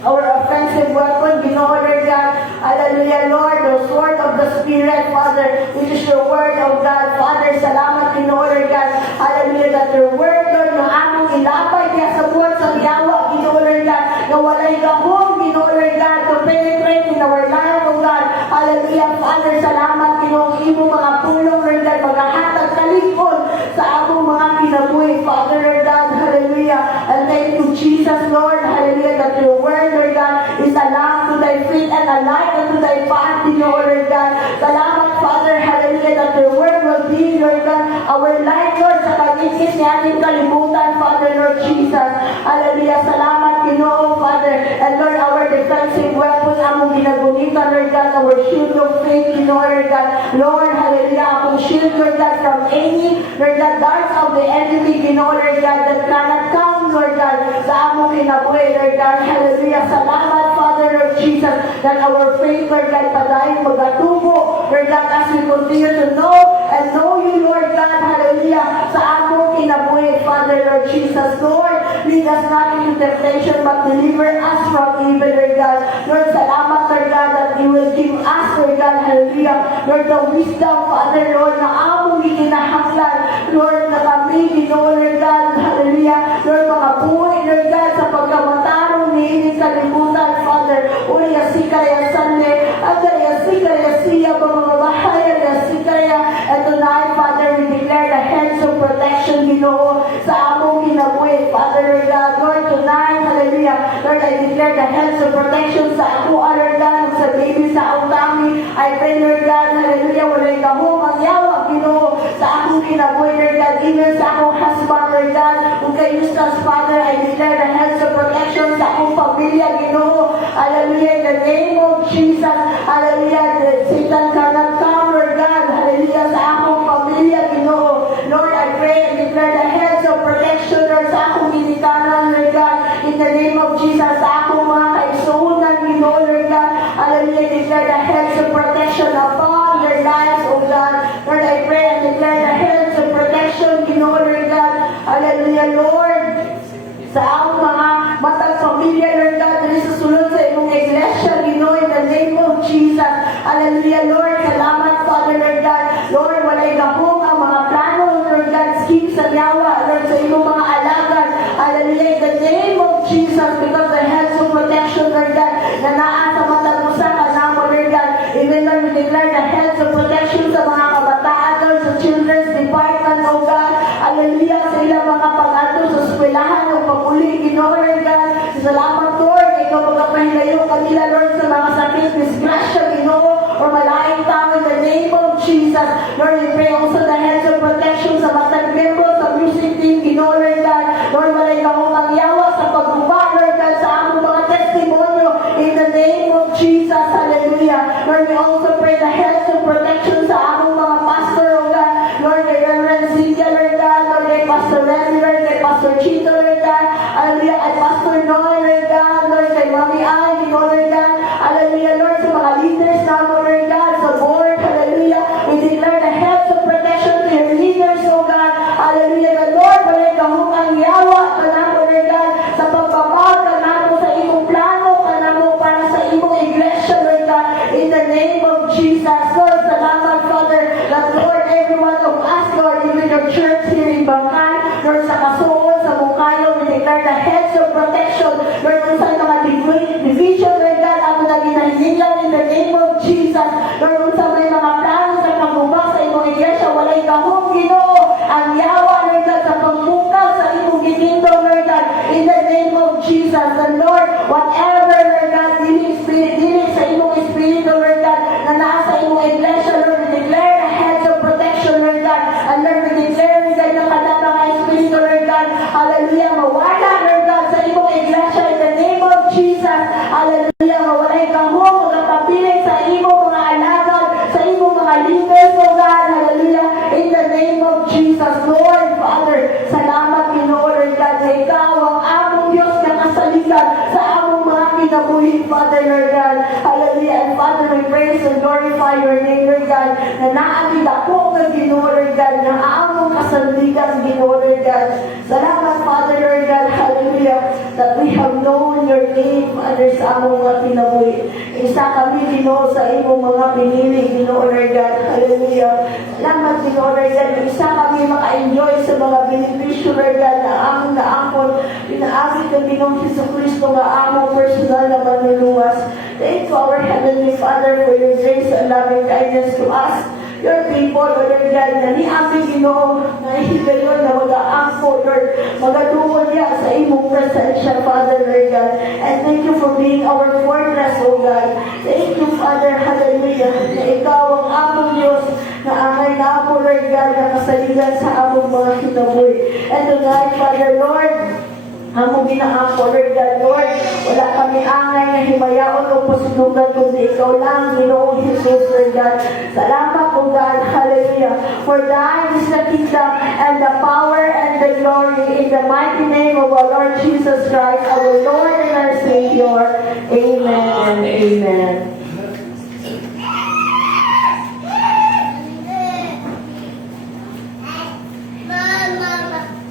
our offensive weapon, Ginoo, Lord God, hallelujah, Lord, the sword of the Spirit, Father, which is your word, oh God, Father, salamat, Ginoo, Lord God, hallelujah, that your word, Lord, na among ilapay kaya sa buwan sa yawa, Ginoo, Lord God, na walay gahong, Ginoo, Lord God, to penetrate in our life, oh God, hallelujah, Father, salamat, Ginoo, imo mga pulong, Lord God, maghahatag kalikon sa among mga kinabuhi, Father, Lord God, hallelujah, and thank you, Jesus, Lord, hallelujah, that your word, Lord God, is a lamp to thy feet and a light unto thy path, Lord God. Salamat, Father, hallelujah, that your word will be, Lord God, our light, Lord, sa pag-ikit ni ating kalibutan, Father, Lord Jesus. Hallelujah, salamat, Ginoo, Father, and Lord, our defensive weapon, among ginagumitan, Lord God, our shield of faith, Ginoo, Lord God. Lord, hallelujah, among shield, Lord God, from any, Lord God, darts of the enemy, Ginoo, Lord God, that cannot come, Lord God, sa among kinabuhi, Lord God, hallelujah, salamat, Father, Lord Jesus, that our faith, Lord God, padayon magatubo, Lord God, as we continue to know and know you, Lord God, hallelujah, sa among kinabuhi, Father, Lord Jesus, Lord, lead us not into temptation, but deliver us from evil, Lord God. Lord, salamat, Lord God, that you will give us, Lord God, hallelujah, Lord, the wisdom, Father, Lord, na among ikinahanglan, Lord, na kami, Ginoo, Lord God, hallelujah, Lord, mga buhay, Lord God, sa pagkamatarong niinig kalibutan, Father, Uya Sikaya Sunday, Andalya Sikaya Siya, Mamamahaya, Sikaya, and tonight, Father, we declare the hands of protection, Ginoo, sa among kinabuhi, Father, Lord God, Lord, tonight, hallelujah, Lord, I declare the hands of protection sa ako, Lord God, sa baby, sa utami, I pray, Lord God, hallelujah, walay kahong ang yawa, Ginoo, sa akong kinabuhi, Lord God, even sa akong husband, Lord God, kung kay Eustace, Father, I declare the hands of protection sa akong pamilya, Ginoo, hallelujah, in the name of Jesus, hallelujah, that Satan cannot come, Lord God, hallelujah, sa akong pamilya, Ginoo, Lord, I pray, Jesus, because the hedge of protection, Lord God, na naa sa matag mo sa kanamo, Lord God. Even Lord, we declare the hedge of protection sa mga kabataan, Lord, sa children's department, oh God. Hallelujah, sa ilang mga pag-ato sa eskwelahan o papuli, Ginoo, Lord God. Salamat, Lord, ikaw magpapahilayo kanila, Lord, sa mga sakit, disgrasya, Ginoo, or malaking tao in the name of Jesus. Lord, we pray also the hedge of protection sa matag membro, sa music team, Ginoo, Lord God. Lord, walay ka mong magyawa sa pagbuba, Lord God, sa among mga testimonyo in the name of Jesus. Hallelujah. Lord, we also pray the hedge of protection sa among mga pastor, oh God. Lord, kay Reverend Cynthia, Lord God. Lord, kay Pastor Randy, Lord, kay Pastor Chito, Lord God. Hallelujah. At Pastor Noy, Lord God. Lord, kay Mami Ay, Lord God. Hallelujah, Lord, sa mga leaders namin, Lord God, sa board. Hallelujah. We declare the hedge of protection to your leaders, oh God. Hallelujah. The Lord, walay kahong ang yawa ka namo, Lord God, sa pagbabag ka namo sa imong plano ka namo para sa imong iglesia, Lord God. In the name of Jesus, Lord, salamat, Father, that Lord, every one of us, Lord, even your church here in Bangkay, Lord, sa Kasuon, sa Mungkayo, we declare the hedge of protection, Lord, kung saan mga division, Lord God, ako na ginahinilan in the name of Jesus, Lord, kung saan may mga plano sa pagbubak sa imong iglesia, walay kahong Ginoo, ang yawa, Lord God, sa pagbukaw sa imong gitindong, Lord God, in the name of Jesus, and Lord, whatever, Lord God, dili sa imong espiritu, Lord God, na nasa imong iglesia, Lord, we declare the hedge of protection, Lord God, and Lord, we declare, Lord God, yung kada mga espiritu, Lord God, hallelujah, mawala, Lord God, sa imong iglesia, in the name of Jesus, hallelujah, mawalay kahong, magpapiling sa imong mga alagad, sa imong mga leaders, oh God, hallelujah, in the name of Jesus, Lord, Father, salamat, Ginoo, Lord God, na ikaw ang among Diyos na kasaligan sa among mga kinabuhi, Father, Lord God, hallelujah, and Father, we praise and glorify your name, Lord God, na naagid ako ng Ginoo, Lord God, na among kasaligan, Ginoo, Lord God, salamat, Father, Lord God, hallelujah, that we have known your name, Father, sa among mga kinabuhi, isa kami, Ginoo, sa imong mga pinili, Ginoo, Lord God, hallelujah, salamat, Ginoo, Lord God, isa kami maka-enjoy sa mga benepisyo, Lord God, na among naangkon, pinaamit ng Ginoong Jesucristo nga among personal na manluluwas. Thank you, our Heavenly Father, for your grace and loving kindness to us, your people, Lord God, na ni aming Ginoo, na higayon na mag-aangko, Lord, magadungod niya sa imong presensya, Father, Lord God. And thank you for being our fortress, oh God. Thank you, Father, hallelujah, na ikaw ang among Diyos, na angay na ako, Lord God, na kasaligan sa among mga kinabuhi. And tonight, Father, Lord, among ginaangko, Lord God, Lord, wala kami angay na himayaon o pasulugan kundi ikaw lang, Ginoong Jesus, Lord God. Salamat, O God, hallelujah. For thine is the kingdom and the power and the glory in the mighty name of our Lord Jesus Christ, our Lord and our Savior. Amen and amen.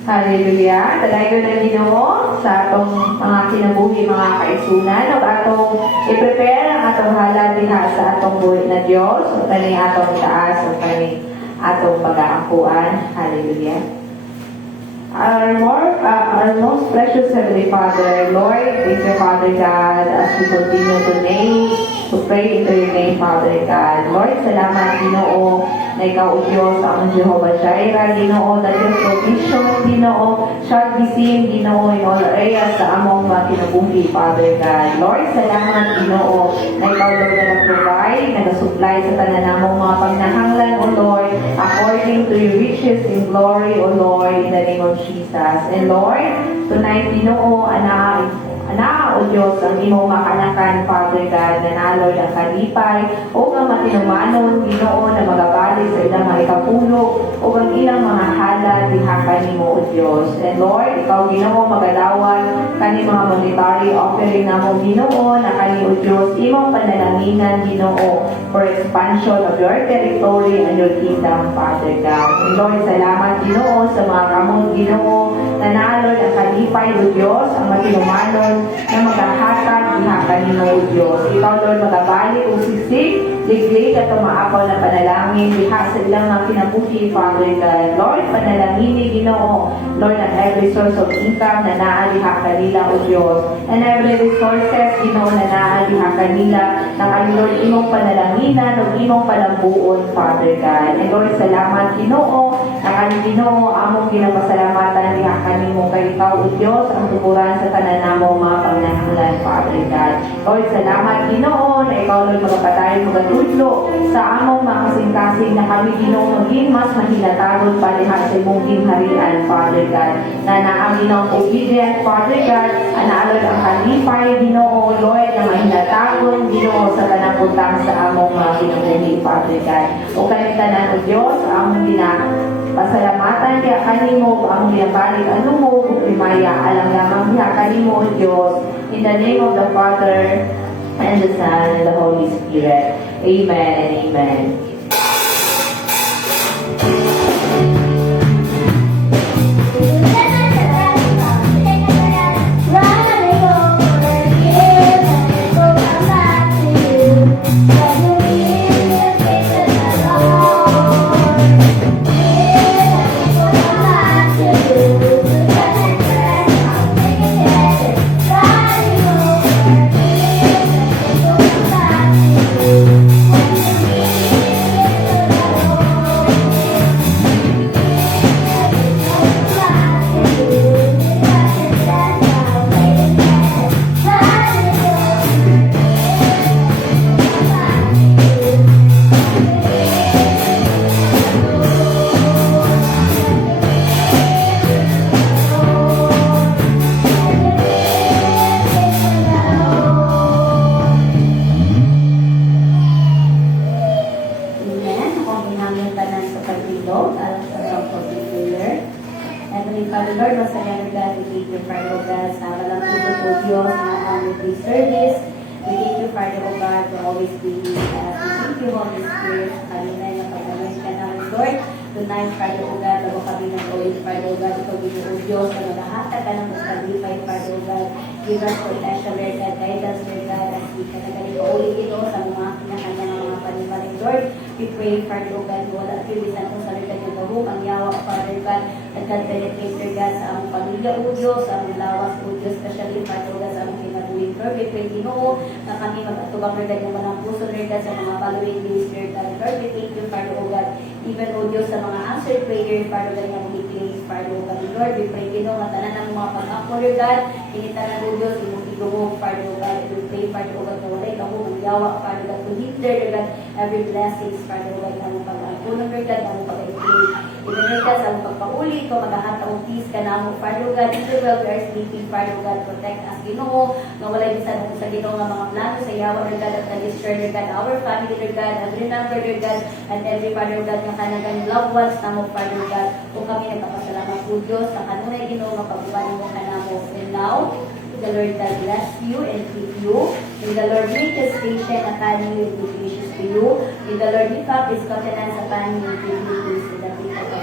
Hallelujah. Talaga na Ginoo sa atong mga kinabuhi, mga kaisunan, o atong i-prepare ang atong halad diha sa atong buhi na Dios, o kani atong taas, o kani atong pag-aakuan. Hallelujah. Our most precious Heavenly Father, Lord, thank you, Father God, as we continue to pray into your name, Father God. Lord, salamat, Ginoo, na ikaw o Diyos, ang Jehovah Jireh, Ginoo, that your provision, Ginoo, shall be seen, Ginoo, in all areas sa among mga kinabuhi, Father God. Lord, salamat, Ginoo, na ikaw, Lord, na nag-provide, nag-supply sa tanan namong mga pagnahanglan, O Lord, according to your riches in glory, O Lord, in the name of Jesus. And Lord, tonight, Ginoo, o Diyos, ang imong makanakan, Father God, na nalord ang kalipay, o ang matinumanon, Ginoo, na magabali sa ilang mga ikapulo, o ang ilang mga halad, dihakan nimo, O Diyos. And Lord, ikaw, Ginoo, magalawan, kani mga monetary offering namo, Ginoo, na kani, O Diyos, imong panalanginan, Ginoo, for expansion of your territory and your kingdom, Father God. And Lord, salamat, Ginoo, sa mga kamong, Ginoo, na nalord ang kalipay, O Diyos, ang matinumanon, na maghahatag dihakan nimo, O Diyos. Ikaw, Lord, magabali o sisig liglig at umaapaw na panalangin, diha sa ilang mga kinabuhi, Father God. Lord, panalangin ni Ginoo, Lord, ang every source of income na naaliha kanila, O Diyos, and every resources, Ginoo, na naaliha kanila, na kayo, Lord, imong panalanginan, o imong palambuon, Father God. And Lord, salamat, Ginoo, na kayo, Ginoo, among ginapasalamatan, diha kanimo kay ikaw, O Diyos, ang tukuran sa tanan namo mga pangnahanglan, Father God. Lord, salamat, Ginoo, na ikaw, Lord, magpatayon, magatudlo sa among mga kasing-kasing na kami, Ginoo, maging mas mahilatagod palihan sa imong gingharian, Father God, na naang Ginoo obedient, Father God, anaalod ang kalipay, Ginoo, Lord, na mahilatagod, Ginoo, sa tanang utang sa among mga kinabuhi, Father God. O kanitanan, O Diyos, among pasalamatan kaya kanimo, among ginabalik, ano mo, kung primaya, alam lamang diha kanimo, O Diyos, in the name of the Father, and the Son, and the Holy Spirit. Amen and amen. Tonight, Father, O God, bago kami nag-uwi, Father, O God, ikaw Ginoo Diyos, na maghahatag ka ng magkalipay, Father, O God, give us protection, Lord God, guidance, Lord God, as we ka nag-uwi ito sa mga kinakanya ng mga panimaling, Lord. We pray, Father, O God, wala at ilisan ko sa Lord God, yung bahog, ang yawa, Father God, nagka-penetrate, Lord God, sa among pamilya, O Diyos, sa among lawas, O Diyos, especially, Father, O God, sa among kinabuhin, Lord. We pray, Ginoo, na kami mag-atubang, Lord God, yung manang puso, Lord God, sa mga following ministry, Lord. We thank you, Father, O God, even, O Diyos, sa mga answered prayer, Father God, yung mga place, Father, O God, Lord, we pray, Ginoo, matanan ng mga pag-ako, Lord God, kinitanan, O Diyos, yung igumog, Father, O God, we pray, Father, O God, na walay ka mo, magyawa, Father God, to hinder, Lord God, every blessings, Father, O God, na mong pag-ako, Lord God, na mong pag-pray, even, Lord God, sa mong pagpauli, ko, maghahatang peace ka na mo, Father, O God, even while we are sleeping, Father, O God, protect us, Ginoo, na walay bisan mo sa Ginoo nga mga plano, sa yawa, Lord God, at na-destroy, Lord God, our family, Lord God, every number, Lord God, and every, Father, O God, ng kanagang loved ones na mo, Father God, kung kami nagpapasalamat po Diyos, sa kanunay Ginoo, mapagbuwan mo ka na mo. And now, the Lord God bless you and keep you. May the Lord make His face shine upon you and be gracious to you. May the Lord lift up His countenance upon you and give you peace in the name of